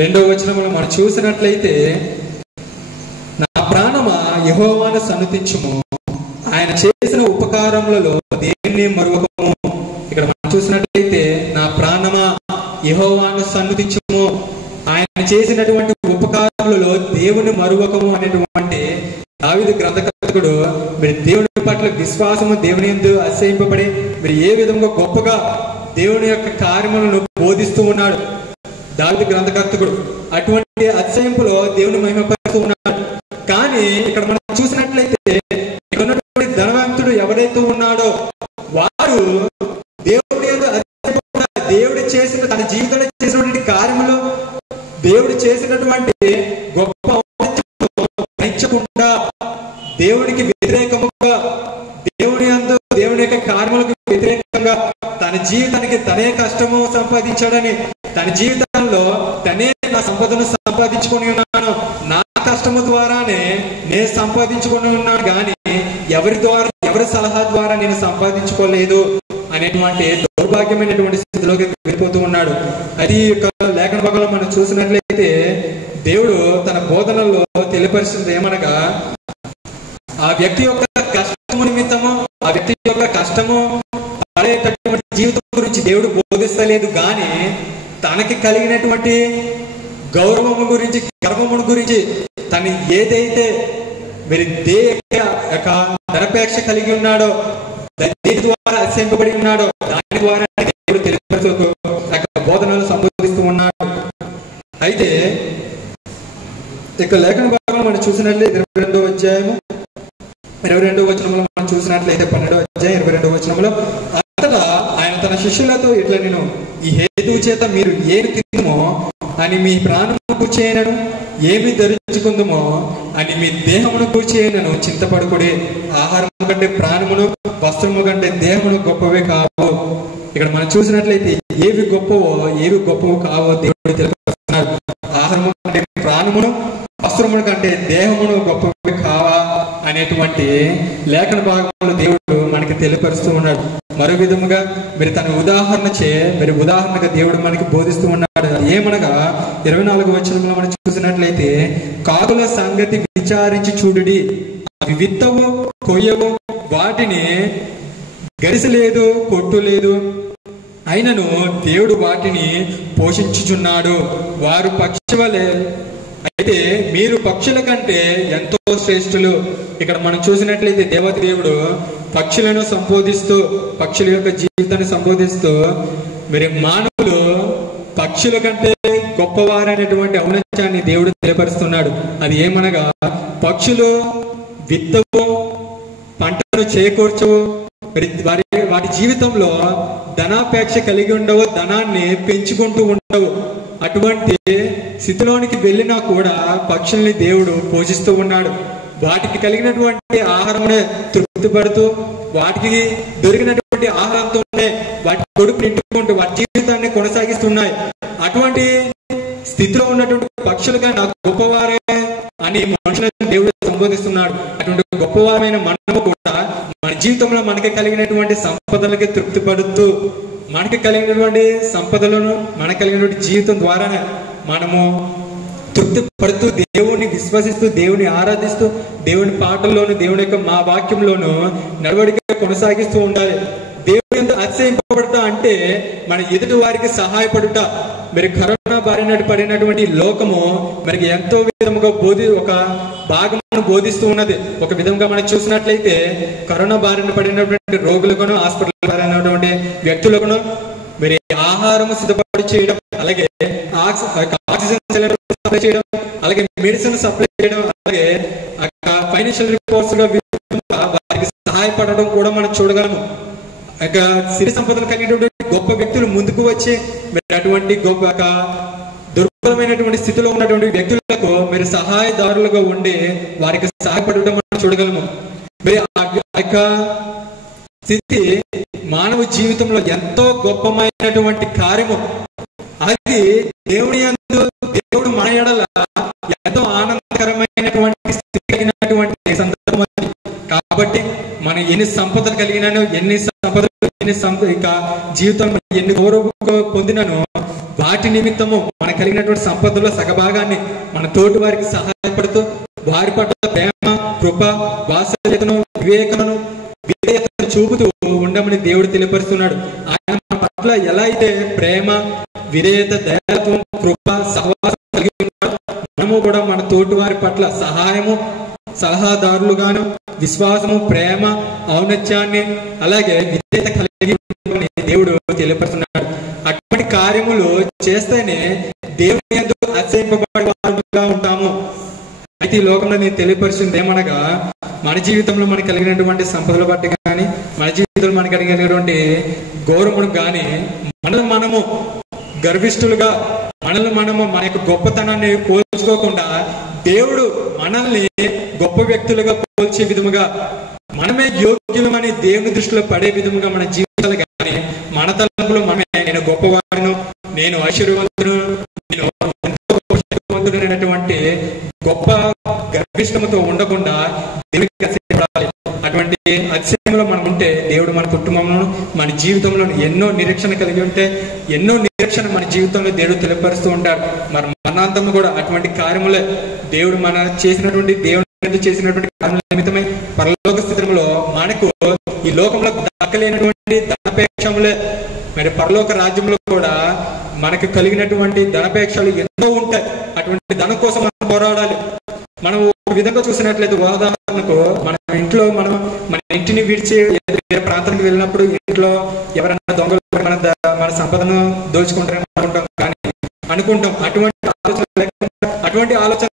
2వ వచనంలో మనం చూసినట్లయితే నా ప్రాణమా యెహోవాను సన్నుతించుము, ఆయన చేసిన ఉపకారములలో దేన్ని మరువకము. ఇక్కడ మనం చూసినట్లయితే నా ప్రాణమా యెహోవాను సన్నుతించుము, ఆయన చేసినటువంటి ఉపకారములలో దేవుని మరువకము అనేటువంటి దావీదు గ్రంథకర్తకుడు మీరు దేవుని పట్ల విశ్వాసము, దేవుని యందు అసహింపబడి మీరు ఏ విధంగా గొప్పగా దేవుని యొక్క కార్యములను బోధిస్తూ ఉన్నాడు దావీదు గ్రంథకర్తకుడు. అటువంటి అతిశయింపులో దేవుని మహిమపరుస్తూ ఉన్నాడు. కానీ ఇక్కడ మనం చూసినట్లయితే ఉన్నటువంటి ధనవంతుడు ఎవరైతే ఉన్నాడో వారు దేవుడి దేవుడు చేసిన తన జీవితంలో చేసినటువంటి కార్యములు, దేవుడు చేసినటువంటి గొప్ప పెంచకుండా దేవుడికి వ్యతిరేకముగా, దేవుని యందు దేవుని యొక్క కార్యములకు వ్యతిరేకంగా తన జీవితానికి తనే కష్టము సంపాదించాడని, తన జీవితంలో తనే నా సంపదను సంపాదించుకొని ఉన్నాను, నా కష్టము ద్వారానే నేను సంపాదించుకొని ఉన్నాను కానీ ఎవరి సలహా ద్వారా నేను సంపాదించుకోలేదు అనేటువంటి దౌర్భాగ్యమైనటువంటి స్థితిలోకి వెళ్ళిపోతూ ఉన్నాడు. అది యొక్క లేఖన భాగంలో మనం చూసినట్లయితే దేవుడు తన బోధనలో తెలియపరిచింది ఏమనగా ఆ వ్యక్తి యొక్క కష్టము నిమిత్తము, ఆ వ్యక్తి యొక్క కష్టము పడేటటువంటి జీవితం గురించి దేవుడు బోధిస్తలేదు కానీ తనకి కలిగినటువంటి గౌరవము గురించి, గర్వమును గురించి, తను ఏదైతే మరి ధనపేక్ష కలిగి ఉన్నాడో, దేని ద్వారా అసహింపబడి ఉన్నాడో దాని ద్వారా దేవుడు తెలియపరుస్తూ బోధనలు సంబోధిస్తూ ఉన్నాడు. అయితే ఇక లేఖన భాగంలో మనం చూసినట్లయితే 22వ అధ్యాయము 22వ వచనంలో మనం చూసినట్లయితే 12వ అధ్యాయం 22వ వచనంలో అంతటా ఆయన తన శిష్యులతో ఇట్లా నేను ఈ హేతువు చేత మీరు ఏమి తినమో అని మీ ప్రాణమును కూర్చేయనను, ఏమి ధరించుకుందమో అని మీ దేహమును కూర్చేయనను చింతపడుకుడి. ఆహారము కంటే ప్రాణమును, వస్త్రము కంటే దేహమును గొప్పవే కావు. ఇక్కడ మనం చూసినట్లయితే ఏవి గొప్పవో కావో దేవుడు తెలుపుతున్నారు. ఆహారము కంటే ప్రాణమును, వస్త్రముల కంటే దేహమును గొప్పవి కావా అనేటువంటి లేఖన భాగంలో దేవుడు మనకి తెలియపరుస్తూ ఉన్నాడు. మరో విధముగా మీరు తన ఉదాహరణగా దేవుడు మనకి బోధిస్తూ ఉన్నాడు. ఏమనగా 24వ వచనంలో మనం చూసినట్లయితే కాకుల సంగతి విచారించి చూడుడి, అవి విత్తవు, కొయ్యవు, వాటిని గరిసలేదు, కొట్టు లేదు, అయినను దేవుడు వాటిని పోషించుచున్నాడు. వారు పక్షి వలె, అయితే మీరు పక్షుల కంటే ఎంతో శ్రేష్ఠులు. ఇక్కడ మనం చూసినట్లయితే దేవుడు పక్షులను సంబోధిస్తూ, పక్షుల యొక్క జీవితాన్ని సంబోధిస్తూ మరి మానవులు పక్షుల కంటే గొప్పవారనేటువంటి ఔన్నత్యాన్ని దేవుడు తెలియపరుస్తున్నాడు. అది ఏమనగా పక్షులు విత్తవు, పంటను చేకూర్చవు, వాటి జీవితంలో ధనాపేక్ష కలిగి ఉండవు, ధనాన్ని పెంచుకుంటూ ఉండవు. అటువంటి స్థితిలోనికి వెళ్ళినా కూడా పక్షుల్ని దేవుడు పోషిస్తూ ఉన్నాడు. వాటికి కలిగినటువంటి ఆహారమునే తృప్తి పడుతూ వాటికి దొరికినటువంటి ఆహారంతోనే వాటి కొడుకు నింపుకుంటూ వాటి జీవితాన్ని కొనసాగిస్తున్నాయి. అటువంటి స్థితిలో ఉన్నటువంటి పక్షులుగా నాకు గొప్పవారే అని మనుషులను దేవుడు సంబోధిస్తున్నాడు. అటువంటి గొప్పవారమైన మనము కూడా మన జీవితంలో మనకి కలిగినటువంటి సంపదలకి తృప్తి పడుతూ మనకి కలిగినటువంటి సంపదలను మనకు కలిగినటువంటి జీవితం ద్వారానే మనము తృప్తి పడుతూ దేవుని విశ్వసిస్తూ దేవుని ఆరాధిస్తూ దేవుని పాటల్లోను దేవుని యొక్క మా వాక్యంలోను నడవడిక కొనసాగిస్తూ ఉండాలి. దేవుని ఎంత అతిశయింపబడతా అంటే మన ఎదుటి వారికి సహాయపడుట. మరి కరోనా బారిన పడినటువంటి లోకము మరి ఎంతో విధముగా ఒక భాగమును బోధిస్తూ ఉన్నది. ఒక విధంగా మనం చూసినట్లయితే కరోనా బారిన పడినటువంటి రోగులకును హాస్పిటల్ బారినటువంటి వ్యక్తులకును మరి ఆహారము సిద్ధపడి చేయడం, అలాగే ఆక్సిజన్ సిలిండర్ సప్లై చేయడం, అలాగే మెడిసిన్ సప్లై చేయడం, అలాగే ఫైనాన్షియల్ రిపోర్ట్స్ గా వారికి సహాయపడడం కూడా మనం చూడగలము. సిరి సంపదలు కలిగినటువంటి గొప్ప వ్యక్తులు ముందుకు వచ్చి మరి అటువంటి గొప్ప దుర్బలమైనటువంటి స్థితిలో ఉన్నటువంటి వ్యక్తులకు మీరు సహాయదారులుగా ఉండి వారికి సహాయపడటం మనం చూడగలము. మరి ఆ యొక్క స్థితి మానవ జీవితంలో ఎంతో గొప్పమైనటువంటి కార్యము. అది దేవుని యందు దేవుడు మన ఎడల ఎంతో ఆనందకరమైనటువంటి స్థితి కలిగినటువంటి సందర్భం. కాబట్టి మనం ఎన్ని సంపదలు కలిగినాను, ఎన్ని జీవితం ఎన్ని గౌరవం పొందినానో వాటి నిమిత్తము మనకు కలిగినటువంటి సంపదలో సగభాగాన్ని మన తోటి వారికి సహాయపడుతూ వారి పట్ల ప్రేమ, కృప, వాత్సల్యతను, వివేకమును, విధేయతను చూపుతూ ఉండమని దేవుడు తెలియపరుస్తున్నాడు. ఆయన మన పట్ల ఎలా అయితే ప్రేమ, విధేయత, దయాత్వం, కృప, సహవాసం కలిగి ఉన్నాడో మనము కూడా మన తోటి వారి పట్ల సహాయము, సలహాదారులుగాను, విశ్వాసము, ప్రేమ, ఔన్నత్యాన్ని, అలాగే విధేయత కలిగి దేవుడు తెలియపరుస్తున్నాడు. అటువంటి కార్యములు చేస్తేనే దేవుని యందు అతిశయింపబడే వారుగా ఉంటాము. అయితే ఈ లోకంలో నేను తెలియపరిచింది ఏమనగా మన జీవితంలో మనకు కలిగినటువంటి సంపదల బట్టి కానీ మన జీవితంలో మనకు కలిగినటువంటి గౌరవము కానీ మనల్ని మనము గర్విష్ఠులుగా మనము మన యొక్క గొప్పతనాన్ని పోల్చుకోకుండా దేవుడు మనల్ని గొప్ప వ్యక్తులుగా పోల్చే విధముగా మనమే యోగ్యులమని దేవుని దృష్టిలో పడే విధముగా మన జీవితాలు కానీ మన తలంపులు మనమే నేను గొప్పవాడును, నేను ఐశ్వర్యవంతుడు, నేను ఎంతో శక్తివంతుడైనటువంటి గొప్ప గర్విష్టముతో ఉండకుండా దేవునికి అతిశయపడాలి. అటువంటి అతిశయంలో మనం ఉంటే దేవుడు మన కుటుంబంలో మన జీవితంలో ఎన్నో నిరీక్షణ కలిగి ఉంటే ఎన్నో నిరీక్షణ మన జీవితంలో దేవుడు తెలియపరుస్తూ ఉంటాడు. మరి మరణాంతం కూడా అటువంటి కార్యములే దేవుడు మన చేసినటువంటి దేవుడు చేసినటువంటి కార్యముల నిమిత్తమై పరలోక స్థితిలో మనకు ఈ లోకంలో దక్కలేనటువంటి ధనాపేక్షములే మరి పరలోక రాజ్యంలో కూడా మనకు కలిగినటువంటి ధనాపేక్షలు ఎన్నో ఉంటాయి. అటువంటి ధనం కోసం మనం పోరాడాలి. మనం ఒక విధంగా చూసినట్లయితే ఉదాహరణకు మన ఇంట్లో మన ఇంటిని విడిచి వేరే ప్రాంతానికి వెళ్ళినప్పుడు ఇంట్లో ఎవరైనా దొంగలు మన సంపదను దోచుకుంటారని అనుకుంటాం. అటువంటి ఆలోచన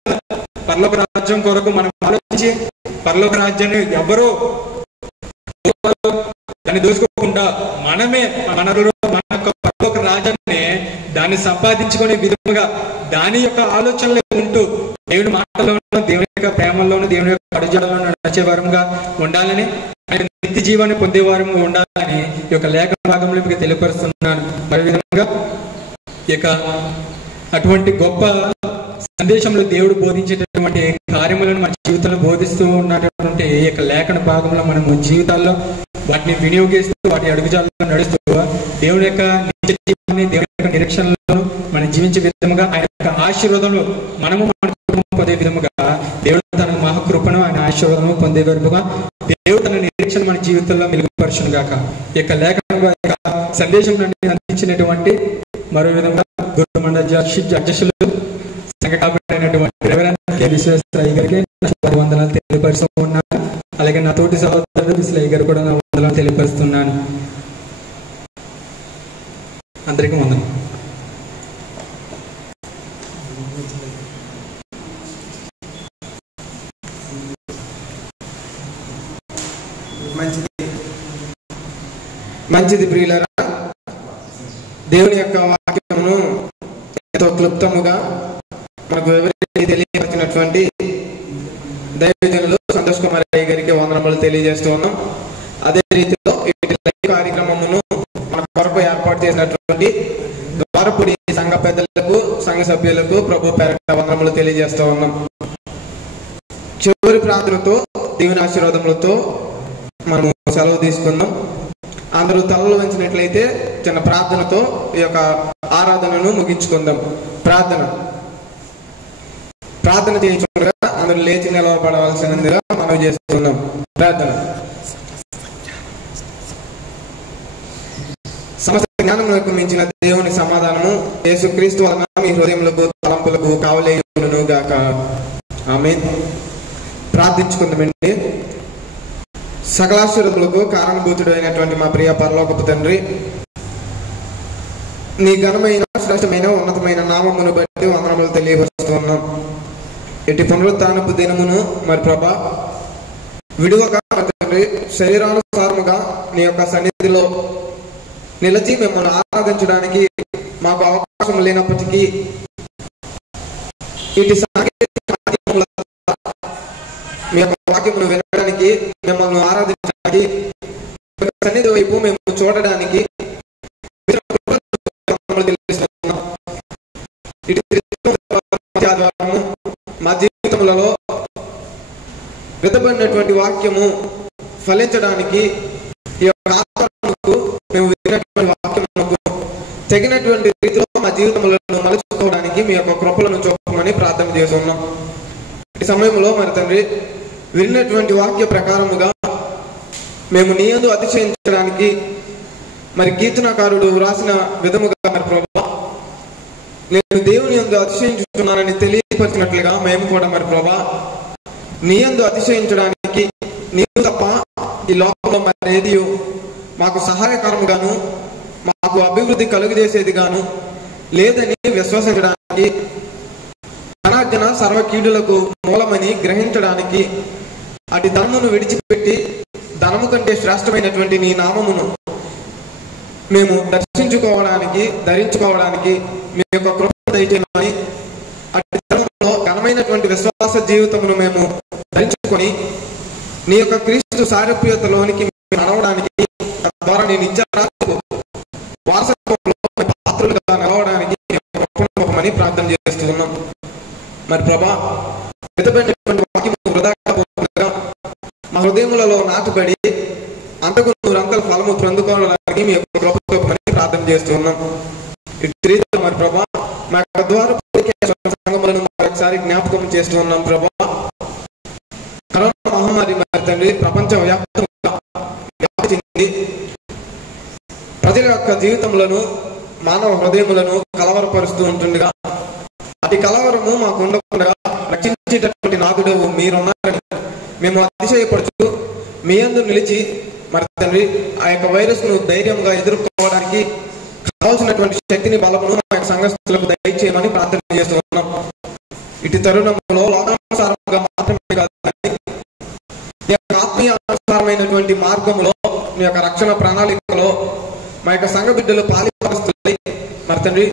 పరలోక రాజ్యం కొరకు మనం ఆలోచించి పరలోక రాజ్యాన్ని ఎవరో దాన్ని దోచుకోకుండా మనమే మన యొక్క పరలోక రాజ్యాన్ని దాన్ని సంపాదించుకునే విధంగా దాని యొక్క ఆలోచనలో ఉంటూ దేవుని మాటల్లోనూ దేవుని యొక్క ప్రేమల్లోనూ దేవుని యొక్క అడుగుజాడలోనూ నడిచే వారంగా ఉండాలని, ఆయన నిత్య జీవాన్ని పొందే వారంగా ఉండాలని ఈ యొక్క లేఖ భాగంలో మీకు తెలియపరుస్తున్నాను. మరి విధంగా ఇక అటువంటి గొప్ప సందేశంలో దేవుడు బోధించేటటువంటి కార్యములను మన జీవితంలో బోధిస్తూ ఉన్నటువంటి ఈ యొక్క లేఖన భాగంలో మనము జీవితాల్లో వాటిని వినియోగిస్తూ వాటి అడుగుజాడలో నడుస్తూ దేవుని యొక్క నిత్య జీవాన్ని దేవుని యొక్క నిరీక్షణలో మనం జీవించే విధముగా ఆయన యొక్క ఆశీర్వాదంలో మనము మన కుటుంబం పొందే విధముగా దేవుడు తన మహాకృపను ఆయన ఆశీర్వాదము పొందే విధముగా దేవుడు తన నిరీక్షణ మన జీవితంలో మెరుగుపరచును గాక. ఈ యొక్క లేఖన సందేశం అందించినటువంటి మరో విధంగా గురు మండలి అధ్యక్షులు సంఘటనటువంటి విశ్వేశ్వరయ్య గారికి వందనాలు తెలియపరుస్తూ ఉన్నాను. అలాగే నా తోటి సహోదరుడు విశ్వయ్య గారు కూడా నా వందనాలు తెలియపరుస్తున్నాను. అందరికీ వందనం. మంచిది ప్రియులారా, దేవుని యొక్క వాక్యమును ఎంతో క్లుప్తముగా మనకు వివరించి తెలియపరిచినటువంటి దైవజనులు సంతోష్ కుమార్ అయ్య గారికి వందనములు తెలియజేస్తూ ఉన్నాం. అదే రీతిలో ఈ కార్యక్రమమును మన కొరకు ఏర్పాటు చేసినటువంటి ద్వారపుడి సంఘ పెద్దలకు, సంఘ సభ్యులకు ప్రభు పేరిట వందనములు తెలియజేస్తూ ఉన్నాం. చివరి ప్రార్థనతో, దేవుని ఆశీర్వాదములతో మనము సెలవు తీసుకుందాం. అందరూ తలలు వంచినట్లయితే చిన్న ప్రార్థనతో ఈ యొక్క ఆరాధనను ముగించుకుందాం. ప్రార్థన చేయించుకుంటా అందరూ లేచి నిలవబడవలసినదిగా మనం చేస్తున్నాం. ప్రార్థన. సమస్త జ్ఞానములకు మించిన దేవుని సమాధానము యేసుక్రీస్తు వలన మీ హృదయములకు తలంపులకు కావలేయును గాక. ఆమేన్. ప్రార్థించుకుందామండి. సకలాశీర్వాదములకు కారణభూతుడు అయినటువంటి మా ప్రియ పరలోకపు తండ్రి, నీ ఘనమైన, శ్రేష్టమైన, ఉన్నతమైన నామమును బట్టి వందనములు తెలియపరుస్తున్నాం. ఇటు పునరుత్థానపు దినమును మరి ప్రభా విడువగా తండ్రి శరీరానుసారముగా నీ యొక్క సన్నిధిలో నిలిచి మిమ్మల్ని ఆరాధించడానికి మాకు అవకాశం లేనప్పటికీ ఇటు మీ యొక్క వాక్యమును వినడానికి, మిమ్మల్ని ఆరాధించడానికి, సన్నిధి వైపు మేము చూడడానికి మా జీవితములలో విత్తబడినటువంటి వాక్యము ఫలించడానికి, ఈ యొక్క ఆత్మకు మేము విన్నటువంటి వాక్యమునకు తగినటువంటి రీతిలో మా జీవితములను మలుచుకోవడానికి మీ యొక్క కృపలను చూపమని ప్రార్థన చేస్తున్నాం. ఈ సమయంలో మరి తండ్రి విన్నటువంటి వాక్య ప్రకారముగా మేము నీ యందు అతిశయించడానికి మరి కీర్తనకారుడు వ్రాసిన విధముగా మరి ప్రభా నేను దేవుని యందు అతిశయించుతున్నానని తెలియపరిచినట్లుగా మేము కూడా మరి ప్రభా నీ యందు అతిశయించడానికి నీవు తప్ప ఈ లోకంలో మరి ఏది మాకు సహాయకరముగాను మాకు అభివృద్ధి కలుగజేసేది గాను లేదని విశ్వసించడానికి, ధనార్జన సర్వ కీడులకు మూలమని గ్రహించడానికి, అటు ధనమును విడిచిపెట్టి ధనము కంటే శ్రేష్టమైనటువంటి నీ నామమును మేము దర్శించుకోవడానికి, ధరించుకోవడానికి మీ యొక్క కృప దయచేయమని, అటు ధర్మంలో ఘనమైనటువంటి విశ్వాస జీవితమును మేము ధరించుకొని నీ యొక్క క్రీస్తు సారూప్యతలోనికి నడవడానికి, తద్వారా నేను ఇచ్చిన వారసత్వంలో పాత్రలుగా నిలవడానికి కృపని ప్రార్థన చేస్తున్నాం. మరి ప్రభా విత్తబడినటువంటి వాక్యము వృధాగా పోకుండా మా హృదయములలో నాటుబడి అంతకు నూరంతల ఫలము పొందుకోవడానికి మీ యొక్క కృపని ప్రార్థన చేస్తున్నాం. ఇటు మరి ప్రభా మా యొక్క ద్వారా సంఘములను మరొకసారి జ్ఞాపకం చేస్తున్నాం. ప్రభా కరోనా మహమ్మారి మరి తండ్రి ప్రపంచ వ్యాప్తంగా వ్యాపించింది. ప్రజల యొక్క జీవితములను, మానవ హృదయములను కలవరపరుస్తూ ఉంటుండగా అతి కలవరము మాకు ఉండకుండా రక్షించేటటువంటి నాథుడు మీరున్నారని మేము అతిశయపడుతూ మీ యందు నిలిచి మరి తండ్రి ఆ యొక్క వైరస్ ను ధైర్యంగా ఎదుర్కోవడానికి కావాల్సినటువంటి శక్తిని, బలమును మా యొక్క సంఘస్థులకు దయచేయమని ప్రార్థన చేస్తున్నాం. ఇటు తరుణంలో లోకానుసారంగా మాత్రమే కాదు, ఆత్మీయానుసారమైనటువంటి మార్గంలో మీ యొక్క రక్షణ ప్రణాళికలో మా యొక్క సంఘ బిడ్డలు పాలిపరుస్తుంది. మరి తండ్రి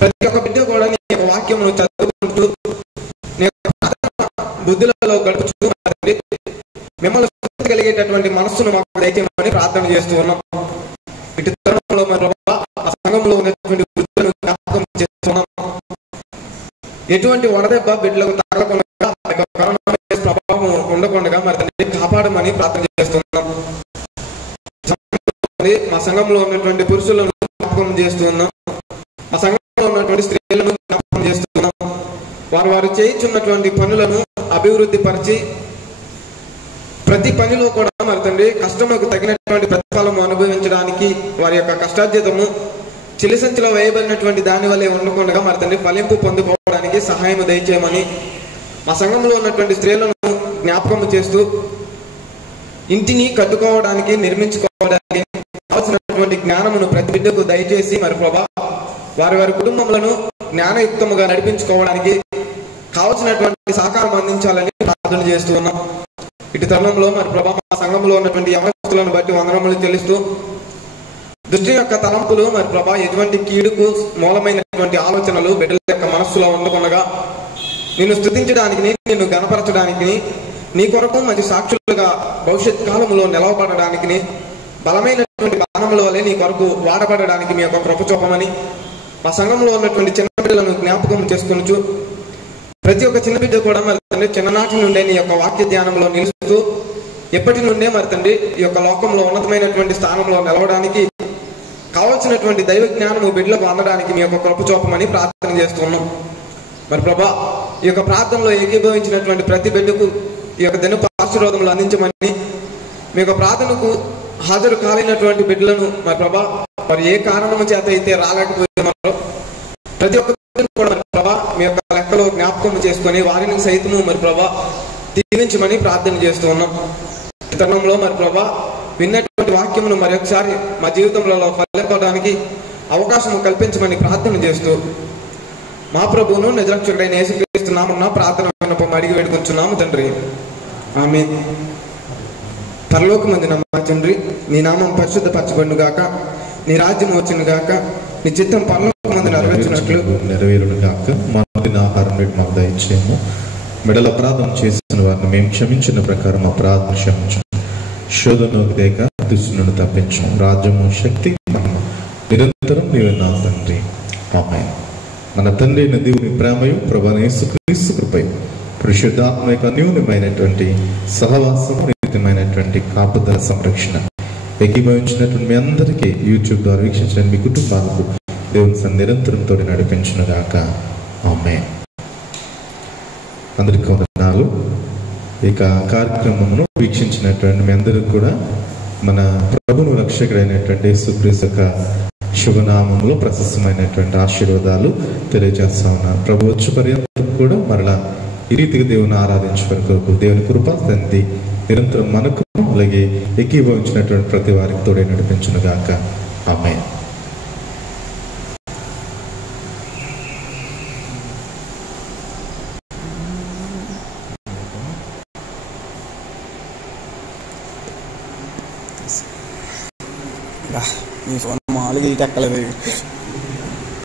ప్రతి ఒక్క బిడ్డ కూడా నీ యొక్క వాక్యమును చదువుకుంటూ నీ యొక్క బుద్ధులలో గడుపుతూ మిమ్మల్ని కలిగేటటువంటి మనస్సును మాకు దయచేయమని ప్రార్థన చేస్తూ ఉన్నాం. ఇటు తరుణంలో మరి ఆ సంఘంలో ఉన్నటువంటి బుద్ధులను జ్ఞాపకం చేస్తున్నాం. ఎటువంటి వడదెబ్బ బిడ్డలకు తగలకుండా, కరోనా వైరస్ ప్రభావం ఉండకుండా మరి తండ్రి కాపాడమని ప్రార్థన చేస్తున్నాం. మా సంఘంలో ఉన్నటువంటి పురుషులను జ్ఞాపకం చేస్తున్నాం. మా సంఘంలో ఉన్నటువంటి స్త్రీలను జ్ఞాపకం చేస్తున్నాం. వారు చేయించున్నటువంటి పనులను అభివృద్ధి పరిచి ప్రతి పనిలో కూడా మరి తండ్రి కష్టములకు తగినటువంటి ప్రతిఫలము అనుభవించడానికి వారి యొక్క కష్టార్జితము చిలిసంచిలో వేయబడినటువంటి దాని వల్లే ఉండకుండా మరి తండ్రి ఫలింపు పొందుకోవడానికి సహాయం దయచేయమని మా సంఘంలో ఉన్నటువంటి స్త్రీలను జ్ఞాపకం చేస్తూ ఇంటిని కట్టుకోవడానికి, నిర్మించుకోవడానికి కావాల్సినటువంటి జ్ఞానమును ప్రతి బిడ్డకు దయచేసి మరి ప్రభా వారి కుటుంబములను జ్ఞానయుక్తముగా నడిపించుకోవడానికి కావాల్సినటువంటి సహకారం అందించాలని ప్రార్థన చేస్తూ ఉన్నాం. ఇటు తరుణంలో మరి ప్రభా మా సంఘంలో ఉన్నటువంటి యవనస్తులను బట్టి వందనములు చెల్లిస్తూ దృష్టి యొక్క తలంపులు మరి ప్రభా ఎటువంటి కీడుకు మూలమైనటువంటి ఆలోచనలు బిడ్డల యొక్క మనస్సులో ఉండకుండా నిన్ను స్తుతించడానికి, నిన్ను గణపరచడానికి, నీ కొరకు మంచి సాక్షులుగా భవిష్యత్ కాలంలో నిలవబడడానికి బలమైనటువంటి బాణముల వలె నీ కొరకు వాడబడడానికి మీ యొక్క కృప చూపమని మా సంఘంలో ఉన్నటువంటి చిన్న బిడ్డలను జ్ఞాపకం చేసుకొనుచు ప్రతి ఒక్క చిన్న బిడ్డ కూడా మరి తండ్రి చిన్ననాటి నుండే నీ యొక్క వాక్య ధ్యానంలో నిలుస్తూ ఎప్పటి నుండే మరి తండ్రి ఈ యొక్క లోకంలో ఉన్నతమైనటువంటి స్థానంలో నిలవడానికి కావలసినటువంటి దైవ జ్ఞానము బిడ్డలకు అందడానికి మీ యొక్క కృప చూపమని ప్రార్థన చేస్తున్నాం. మరి ప్రభా, ఈ యొక్క ప్రార్థనలో ఏకీభవించినటువంటి ప్రతి బిడ్డకు ఈ యొక్క దినపు ఆశీర్వాదములు అందించమని, మీ యొక్క ప్రార్థనకు హాజరు కాలేనటువంటి బిడ్డలను మరి ప్రభా, మరి ఏ కారణము చేత అయితే రాలేకపోతున్నారో ప్రతి ఒక్క కూడా మరి ప్రభా మీ యొక్క లెక్కలో జ్ఞాపకం చేసుకొని వారిని సైతము మరి ప్రభా దీవించమని ప్రార్థన చేస్తూ ఉన్నాం. ఈ తరుణంలో మరి ప్రభా విన్నటువంటి వాక్యమును మరి ఒకసారి మా జీవితంలో ఫలింపడానికి అవకాశం కల్పించమని ప్రార్థన చేస్తూ మా ప్రభువును నిజరక్షకుడైన యేసుక్రీస్తు నామమున ప్రార్థన విన్నపం అడిగి వేడుకొంచున్నాము తండ్రి, ఆమేన్. పరలోకమందున మా తండ్రి, నీ నామం పరిశుద్ధపరచబడును గాక, నీ రాజ్యం వచ్చును గాక, నీ చిత్తం పరలోకమందు నెరవేరును గాక. మా అనుదిన ఆహారం మాకు దయచేయము. మెడల అపరాధం చేసిన వారిని మేము క్షమించిన ప్రకారం అపరాధం క్షమించు. శోధనకు దేక దుష్టులను తప్పించు. రాజ్యము, శక్తి, మహిమ నిరంతరం నీవే నా తండ్రి, ఆమేన్. మన తండ్రి అయిన దేవుని ప్రేమయు ప్రభువైన యేసుక్రీస్తు కృపయు పరిశుద్ధాత్మ యొక్క అన్యోన్యమైనటువంటి సహవాసము, నిత్యమైనటువంటి కాపుదల సంరక్షణ ఏకీభవించినటువంటి మీ అందరికీ యూట్యూబ్ ద్వారా వీక్షించిన మీ కుటుంబాలకు దేవుని నిరంతరం తోడి నడిపించును గాక, ఆమేన్. అందరికీ వందనాలు. ఇక కార్యక్రమమును వీక్షించినటువంటి మీ అందరికి కూడా మన ప్రభువును రక్షకుడైనటువంటి యేసుక్రీస్తు యొక్క శుభనామంలో ప్రశస్తమైనటువంటి ఆశీర్వాదాలు తెలియజేస్తా ఉన్నాను. ప్రభు వచ్చే పర్యంతం కూడా మరలా ఈ రీతిగా దేవుని ఆరాధించే కొరకు దేవుని కృప తండ్రి నిరంతరం మనకు అలాగే ఏకీభవించినటువంటి ప్రతి వారికి తోడే నడిపించును గాక, ఆమేన్. నీ ఫోన్ మామూలుగా ఇటు ఎక్కలేదు.